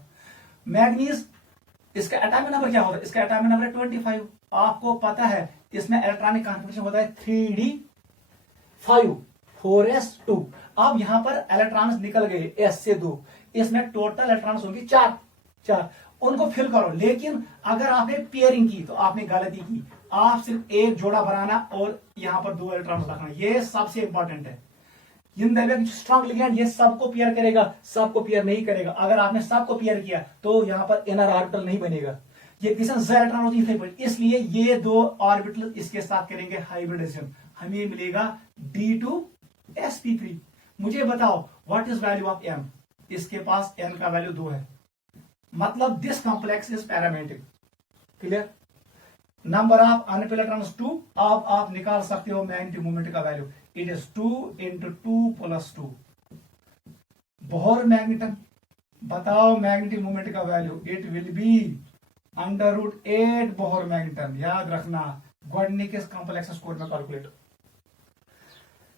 मैग्नीज, इसका एटॉमिक नंबर क्या होता है? इसका एटॉमिक नंबर है 25। आपको पता है इसमें इलेक्ट्रॉनिक कॉन्फ़िगरेशन होता है 3D5 4S2। अब यहां पर इलेक्ट्रॉन्स निकल गए S से 2, इसमें टोटल इलेक्ट्रॉन्स होंगे 4, उनको फिल करो। लेकिन अगर आपने पेयरिंग की तो आपने गलती की। आप सिर्फ एक जोड़ा बनाना और यहां पर 2 इलेक्ट्रॉन्स रखना, ये सबसे इंपॉर्टेंट है। इन स्ट्रॉन्ग लिगेंड ये सबको पेयर करेगा, सबको पेयर नहीं करेगा। अगर आपने सबको पेयर किया तो यहां पर इनर ऑर्बिटल नहीं बनेगा, ये इलेक्ट्रॉन होती है, इसलिए ये 2 ऑर्बिटल इसके साथ करेंगे हाइब्रिडेशन, हमें मिलेगा d2sp3। मुझे बताओ what is value of m। इसके पास n का वैल्यू 2 है, मतलब this complex is paramagnetic. Clear. Number of unpair electrons 2। अब आप निकाल सकते हो मैग्नेटिक मोमेंट का value, it is 2 × 2 + 2। Bohr magneton, बताओ मैग्नेटिक मोमेंट का value, it will B √8 Bohr magneton. याद रखना गोडनिकस कॉम्प्लेक्स स्कोर में कैलकुलेट।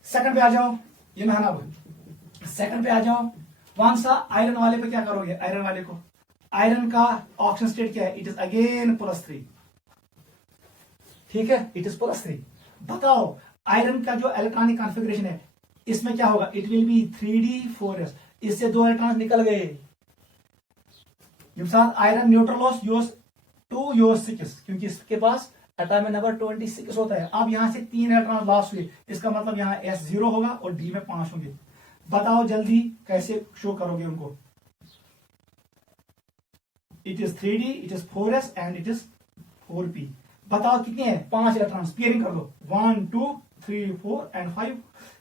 सेकंड पे आ जाओ, ये मैं ना सेकंड पे आ जाओ। कौन सा आयरन वाले पे क्या करोगे? आयरन वाले को, आयरन का ऑक्सीजन स्टेट क्या है? It is again +3। ठीक है, इट इज +3। बताओ आयरन का जो इलेक्ट्रॉनिक कॉन्फ़िगरेशन है इसमें क्या होगा? It will B 3d4s। इससे 2 इलेक्ट्रॉन निकल गए। Iron neutral loss use 2 use 6, क्योंकि इसके पास एटॉमिक नंबर 26 होता है। अब यहां से 3 इलेक्ट्रॉन लॉस हुए, इसका मतलब यहाँ S0 होगा और D में 5 होंगे। बताओ जल्दी कैसे शो करोगे उनको? It is 3d, it is 4s and it is 4p। बताओ कितने हैं? 5 इलेक्ट्रॉन। पेयरिंग कर दो, 1 2 3 4 एंड 5।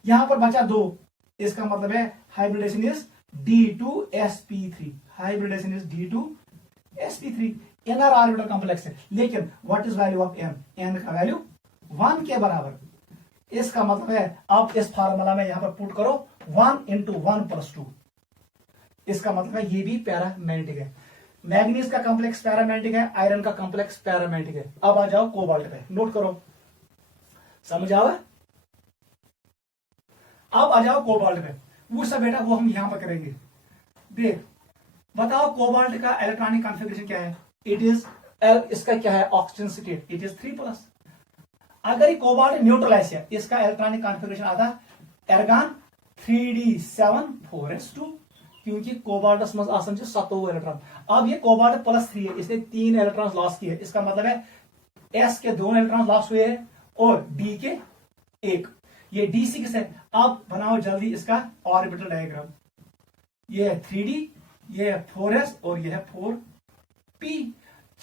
यहां पर बचा 2, इसका मतलब है hybridisation is D2sp3। Hybridisation is D2sp3। Inner orbital complex है, लेकिन what is value of n? n का वैल्यू 1 के बराबर। इसका मतलब है अब इस फार्मूला में यहां पर पुट करो 1 × 1 + 2। इसका मतलब है ये भी पैरामैग्नेटिक है। मैग्नीज का कॉम्प्लेक्स पैरामैग्नेटिक है, आयरन का कॉम्प्लेक्स पैरामैग्नेटिक है। अब आ जाओ कोबाल्ट पे, नोट करो, समझ आओ। अब आ जाओ कोबाल्ट पे। वो सब बेटा वो हम यहां पर करेंगे। देख बताओ कोबाल्ट का इलेक्ट्रॉनिक कॉन्फ़िगरेशन क्या है? इट इज इसका क्या है? Oxygen state, it is 3+। अगर ये कोबाल्ट न्यूट्रलाइज है, इसका इलेक्ट्रॉनिक कॉन्फ़िगरेशन आता एर्गॉन 3d7 4s2, क्योंकि कोबाल्टस में आसान 7 इलेक्ट्रॉन। अब ये कोबाल्ट +3 है, इसने 3 इलेक्ट्रॉन लॉस किए। इसका मतलब है S के 2 इलेक्ट्रॉन लॉस हुए हैं और D के 1। ये D6 है। अब बनाओ जल्दी इसका ऑर्बिटल डायग्राम। ये है 3d, ये है 4s और ये है 4p।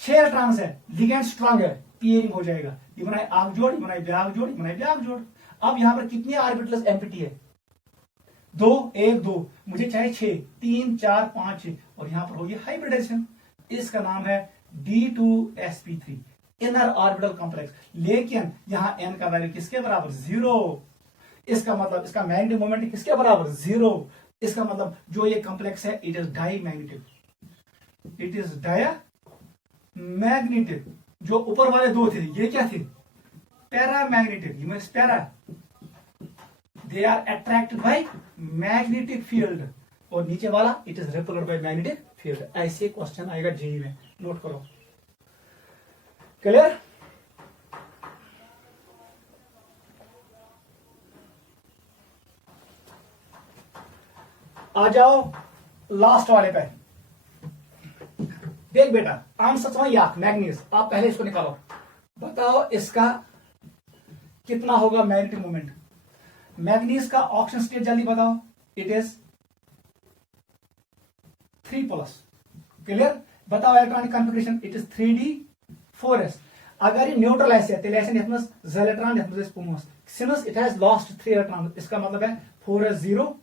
6 इलेक्ट्रॉन्स है, लिगेंड स्ट्रांग है, पेयरिंग हो जाएगा। ये बनाए आग जोड़, ये बनाए ब्याग जोड़, ये बनाए ब्याग जोड़। अब यहां पर कितने ऑर्बिटल्स एम्प्टी है? 2 1 2। मुझे चाहिए 6, 3 4 5 6, और यहां पर होगी हाइब्रिडेशन। इसका नाम है D2sp3, इनर ऑर्बिटल कॉम्प्लेक्स। लेकिन यहां n का वैल्यू किसके बराबर? 0। इसका मतलब इसका मैग्नेटिक मोमेंट किसके बराबर? 0। इसका मतलब जो ये कॉम्प्लेक्स है it is diamagnetic. It is diamagnetic. जो ऊपर वाले 2 थे ये क्या थे? Paramagnetic. You means para, they are attracted by magnetic field, और नीचे वाला it is repelled by magnetic field. ऐसे क्वेश्चन आएगा जेईई में, नोट करो। क्लियर? आ जाओ लास्ट वाले पे। देख बेटा, आम सचवा याक मैग्नीज, आप पहले इसको निकालो। बताओ इसका कितना होगा मैग्नेटिक मोमेंट? मैग्नीज का ऑक्सीजन स्टेट जल्दी बताओ। It is 3+। क्लियर? बताओ electronic configuration, it is 3d4s। अगर ये न्यूट्रलाइज है तेल electron since it has lost 3 electron, इसका मतलब है 4s0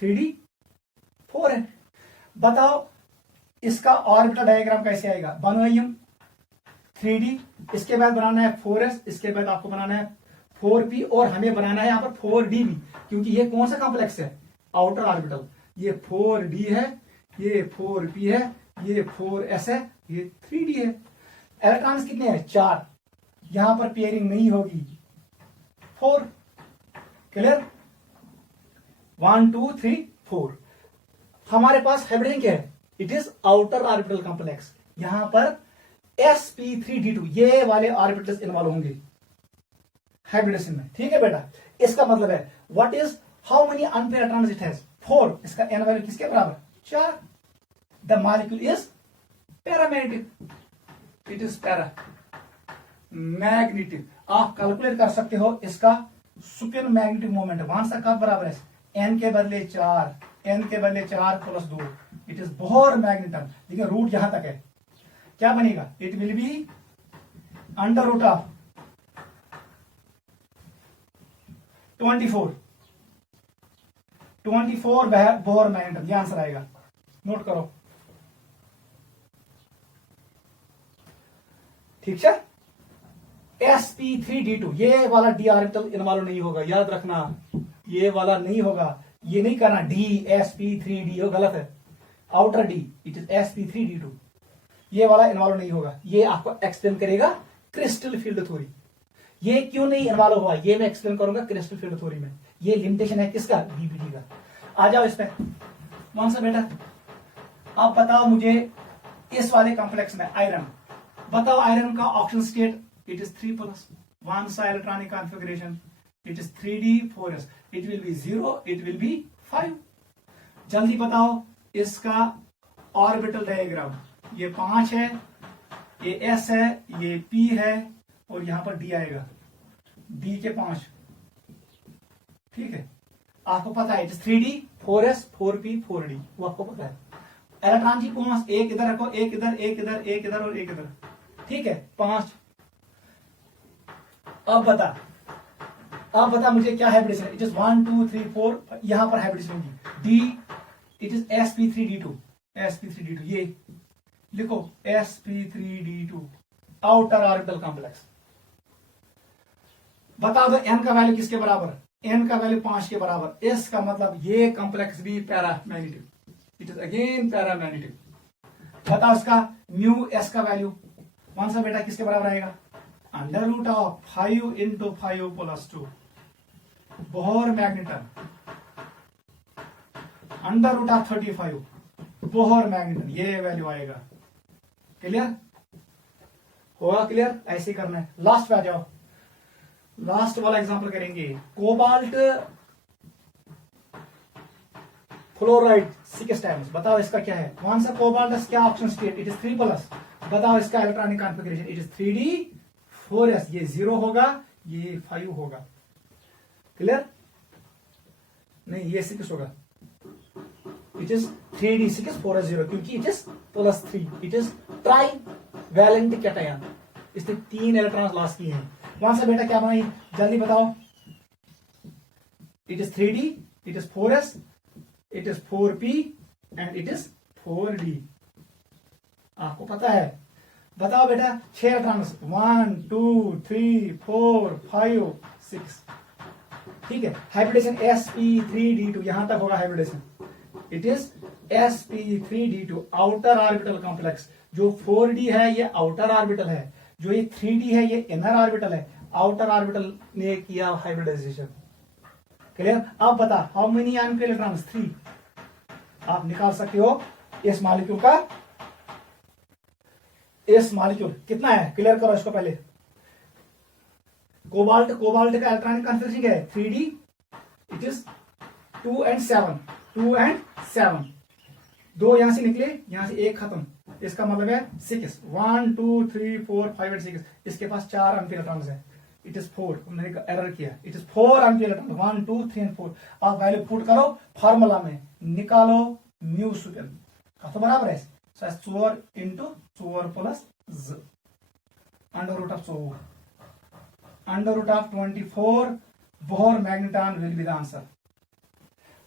3d4 है। बताओ इसका ऑर्बिटल डायग्राम कैसे आएगा? बनाइए 3d, इसके बाद बनाना है 4s, इसके बाद आपको बनाना है 4p, और हमें बनाना है यहां पर 4d भी, क्योंकि ये कौन सा कॉम्प्लेक्स है? Outer orbital. ये 4d है, ये 4p है, ये 4s है, ये 3d है। इलेक्ट्रॉन्स कितने हैं? 4। यहां पर पेयरिंग नहीं होगी, 4। क्लियर? 1 2 3 4। हमारे पास हाइब्रिडेशन क्या है? It is outer orbital complex. यहां पर sp3d2 ये वाले ऑर्बिटल्स इन्वॉल्व होंगे हाइब्रिडेशन में। ठीक है बेटा? इसका मतलब है what is how many unpair electrons it has? 4। इसका n वैल्यू किसके बराबर? 4। The molecule is paramagnetic. It is paramagnetic. आप कैलकुलेट कर सकते हो इसका सुपर मैग्नेटिक मोमेंट। वहां सा कब बराबर है? n के बदले 4, n के बदले 4 + 2। इट इज बोहर मैग्नेटन, लेकिन रूट यहां तक है। क्या बनेगा? It will B √24। 24 Bohr magneton, यह आंसर आएगा। नोट करो। ठीक है? sp3d2 ये वाला d ऑर्बिटल इन्वॉल्व नहीं होगा, याद रखना। ये वाला नहीं होगा, ये नहीं करना d sp3d, हो गलत है। Outer d, it is sp3d2। ये वाला इन्वॉल्व नहीं होगा। ये आपको एक्सप्लेन करेगा क्रिस्टल फील्ड थ्योरी। ये क्यों नहीं इन्वॉल्व हुआ ये मैं एक्सप्लेन करूंगा क्रिस्टल फील्ड थ्योरी में। ये लिमिटेशन है किसका, बीबीटी का। आ जाओ इसमें कौन सा बेटा, अब बताओ मुझे इस वाले कॉम्प्लेक्स में आयरन, बताओ आयरन का ऑक्सीजन स्टेट इट इज 3+, वन सा electronic configuration, it is 3d 4s, it will be 0, it will be 5। जल्दी बताओ इसका ऑर्बिटल डायग्राम, ये 5 है, ये s है, ये p है और यहां पर d आएगा, d के 5। ठीक है, आपको पता है 3d 4s 4p 4d, वो आपको पता है। इलेक्ट्रॉन की पहुंच एक इधर रखो, एक इधर, एक इधर, एक इधर और एक इधर। ठीक है 5। अब बता मुझे क्या हाइब्रिडेशन, इट इज 1 2 3 4, यहां पर हाइब्रिडेशन होगी d, it is sp3d2, sp3d2, ये लिखो sp3d2 आउटर ऑर्बिटल कॉम्प्लेक्स। बता दो n का वैल्यू किसके बराबर, n का वैल्यू 5 के बराबर। इसका मतलब ये कॉम्प्लेक्स भी paramagnetic, it is again paramagnetic. बताओ इसका म्यू s का वैल्यू कौन सा बेटा किसके बराबर आएगा, √5 into 5 + 2 Bohr magneton, √35 Bohr magneton, ये वैल्यू आएगा। क्लियर होगा, क्लियर ऐसे ही करना है। लास्ट पे आ जाओ, लास्ट वाला एग्जांपल करेंगे, कोबाल्ट फ्लोराइड 6 टाइम्स। बताओ इसका क्या है, कौन सा कोबाल्ट, क्या ऑक्सीजन स्टेट, इट इज 3+। बताओ इसका electronic configuration, it is 3d 4s, ये 0 होगा, ये 5 होगा। क्लियर नहीं, ये 6 होगा, इट इज 3d 6 4s 0, क्योंकि it is +3, it is trivalent cation, इसने 3 इलेक्ट्रॉन्स लॉस किए हैं। कौन सा बेटा क्या बनाई, जल्दी बताओ, it is 3d, it is 4s, it is 4p and it is 4d। आपको पता है, बताओ बेटा 6 इलेक्ट्रॉन्स, 1 2 3 4 5 6। ठीक है, हाइब्रिडेशन sp3d2, यहां तक होगा hybridisation, it is sp3d2 outer orbital complex. जो 4d है ये आउटर ऑर्बिटल है, जो ये 3d है ये इनर ऑर्बिटल है, आउटर ऑर्बिटल ने किया हाइब्रिडाइजेशन। क्लियर। अब बता हाउ मेनी एनपी इलेक्ट्रॉन्स, 3। आप निकाल सकते हो इस मॉलिक्यूल का, इस मॉलिक्यूल कितना है, क्लियर करो इसको पहले। कोबाल्ट का इलेक्ट्रॉनिक कॉन्फ़िगरेशन क्या है, 3d, it is 2 and 7, 2 and 7, 2 यहां से निकले, यहां से 1 खत्म, इसका मतलब है 6, 1 2 3 4 5 और 6। इसके पास 4 एम्पीयर इलेक्ट्रॉन्स है, इट इज 4, मैंने एरर किया, it is 4 ampere electron, 1 2 3 and 4। आप वैल्यू पुट करो फार्मूला में, निकालो म्यू सुपन का तो बराबर है 4 into 4 plus z √4 √24 Bohr magneton will be the answer.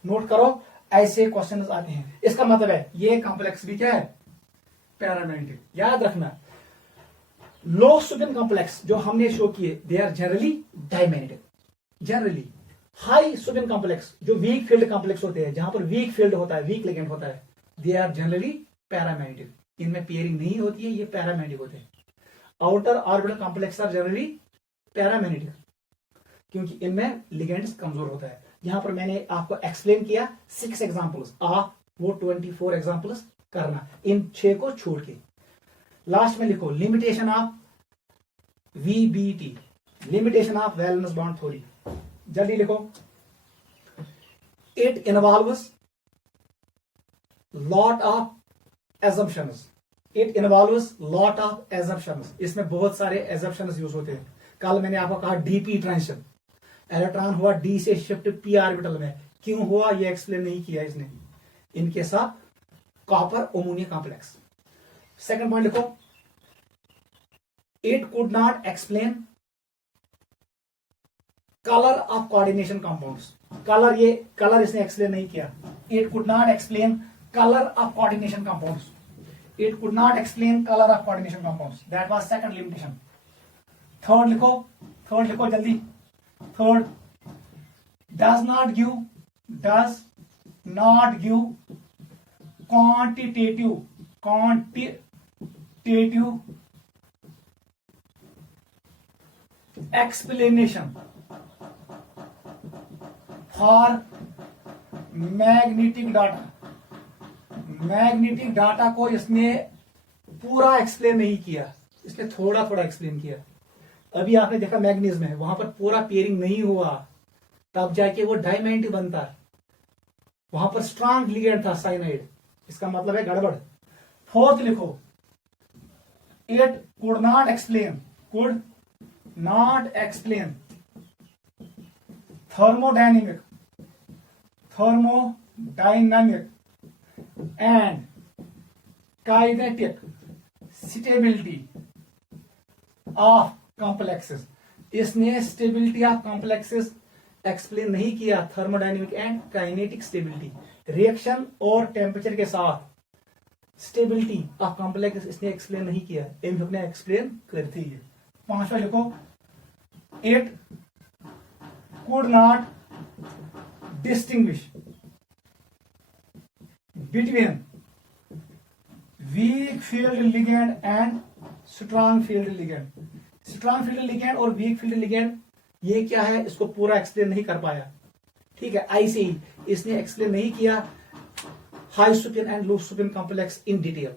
Note करो, ऐसे क्वेश्चंस आते हैं। इसका मतलब है ये कॉम्प्लेक्स भी क्या है, पैरामैग्नेटिक। याद रखना, लो सुपन कॉम्प्लेक्स जो हमने शो किए they are generally diamagnetic. Generally high spin complex जो वीक फील्ड कॉम्प्लेक्स होते हैं, जहां पर वीक फील्ड होता है, वीक लिगेंड होता है, दे आर जनरली पैरामैग्नेटिक। इनमें पेयरिंग नहीं होती है, ये पैरामैग्नेटिक होते हैं। Outer orbital complex are generally paramagnetic, क्योंकि इनमें लिगेंड्स कमजोर होता है। यहां पर मैंने आपको एक्सप्लेन किया 6 एग्जांपल्स, आप वो 24 एग्जांपल्स करना, इन 6 को छोड़ के। लास्ट में लिखो limitation of VBT, limitation of valence bond theory. जल्दी लिखो, it involves lot of assumptions, it involves lot of assumptions। इसमें बहुत सारे assumptions यूज होते हैं। कल मैंने आपको कहा dp ट्रांजिशन, इलेक्ट्रॉन हुआ d से शिफ्ट p ऑर्बिटल में, क्यों हुआ ये एक्सप्लेन नहीं किया इसने। इनके साथ copper ammonia complex. Second point लिखो, it could not explain colour of coordination compounds. Colour इसने एक्सप्लेन नहीं किया। It could not explain color of coordination compounds, it could not explain color of coordination compounds, that was second limitation। Third लिखो जल्दी, third does not give quantitative quantitative explanation for magnetic data. Magnetic data को इसने पूरा explain नहीं किया, इसने थोड़ा थोड़ा एक्सप्लेन किया। अभी आपने देखा मैग्नीज में वहां पर पूरा पेयरिंग नहीं हुआ, तब जाके वो डायमैग्नेटिक बनता है। वहां पर स्ट्रांग लिगेंड था साइनाइड, इसका मतलब है गड़बड़। फोर्थ लिखो, it could not explain thermodynamic and kinetic stability of complexes. इसने स्टेबिलिटी ऑफ कॉम्प्लेक्सेस एक्सप्लेन नहीं किया, thermodynamic and kinetic stability, reaction और टेम्परेचर के साथ स्टेबिलिटी ऑफ कॉम्प्लेक्स इसने एक्सप्लेन नहीं किया, एमएफ ने एक्सप्लेन करती है। पांचवा लिखो, it could not distinguish between weak field ligand and strong field ligand. Strong field ligand और वीक फील्ड लिगेंड ये क्या है, इसको पूरा एक्सप्लेन नहीं कर पाया। ठीक है, ऐसे ही इसने एक्सप्लेन नहीं किया high Supin and low Supin complex in detail.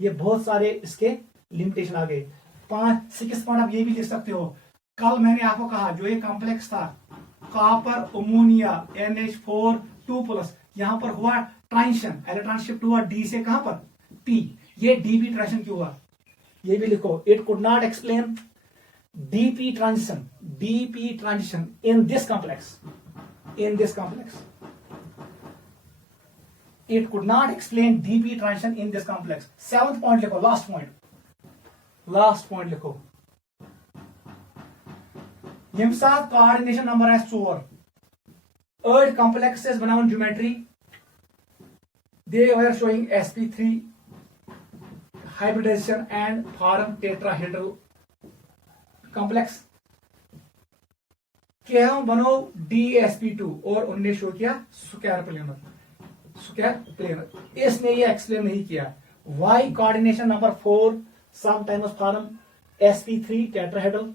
ये बहुत सारे इसके लिमिटेशन आ गए। 6 पॉइंट आप ये भी लिख सकते हो। कल मैंने आपको कहा जो ये कॉम्प्लेक्स था कॉपर अमोनिया NH4 2+, यहां पर हुआ ट्रांजिशन, इलेक्ट्रॉन शिफ्ट हुआ डी से कहां पर P। ये डीपी ट्रांजिशन क्यों हुआ ये भी लिखो। It could not explain DP transition in this complex it could not explain dp transition in this complex। 7th point लिखो, लास्ट पॉइंट लिखो। यम साथ कोऑर्डिनेशन नंबर है 4 अर्ड कॉम्प्लेक्सेस बनावन geometry, they were showing sp3 hybridization and form tetrahedral complex। क्या हम बनो dsp2 और उनने शो किया स्क्वायर प्लेनर। इसने ये एक्सप्लेन नहीं किया। y coordination number 4 sometimes form sp3 tetrahedral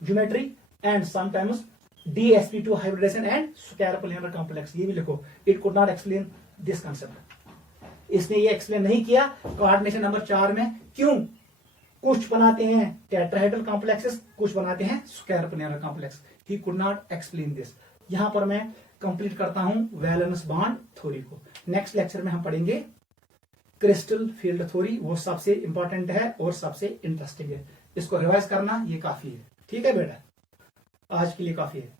geometry and sometimes dsp2 hybridization and square planar complex. ये भी लिखो, it could not explain this concept. इसने ये एक्सप्लेन नहीं किया कोऑर्डिनेशन नंबर 4 में क्यों कुछ बनाते हैं टेट्राहेड्रल कॉम्प्लेक्सेस, कुछ बनाते हैं square planar complex. He could not explain this. यहां पर मैं कंप्लीट करता हूं वैलेंस बॉन्ड थ्योरी को। नेक्स्ट लेक्चर में हम पढ़ेंगे क्रिस्टल फील्ड थ्योरी, वो सबसे इंपॉर्टेंट है और सबसे इंटरेस्टिंग है। इसको रिवाइज करना ये काफी है। ठीक है बेटा, आज के लिए काफी है।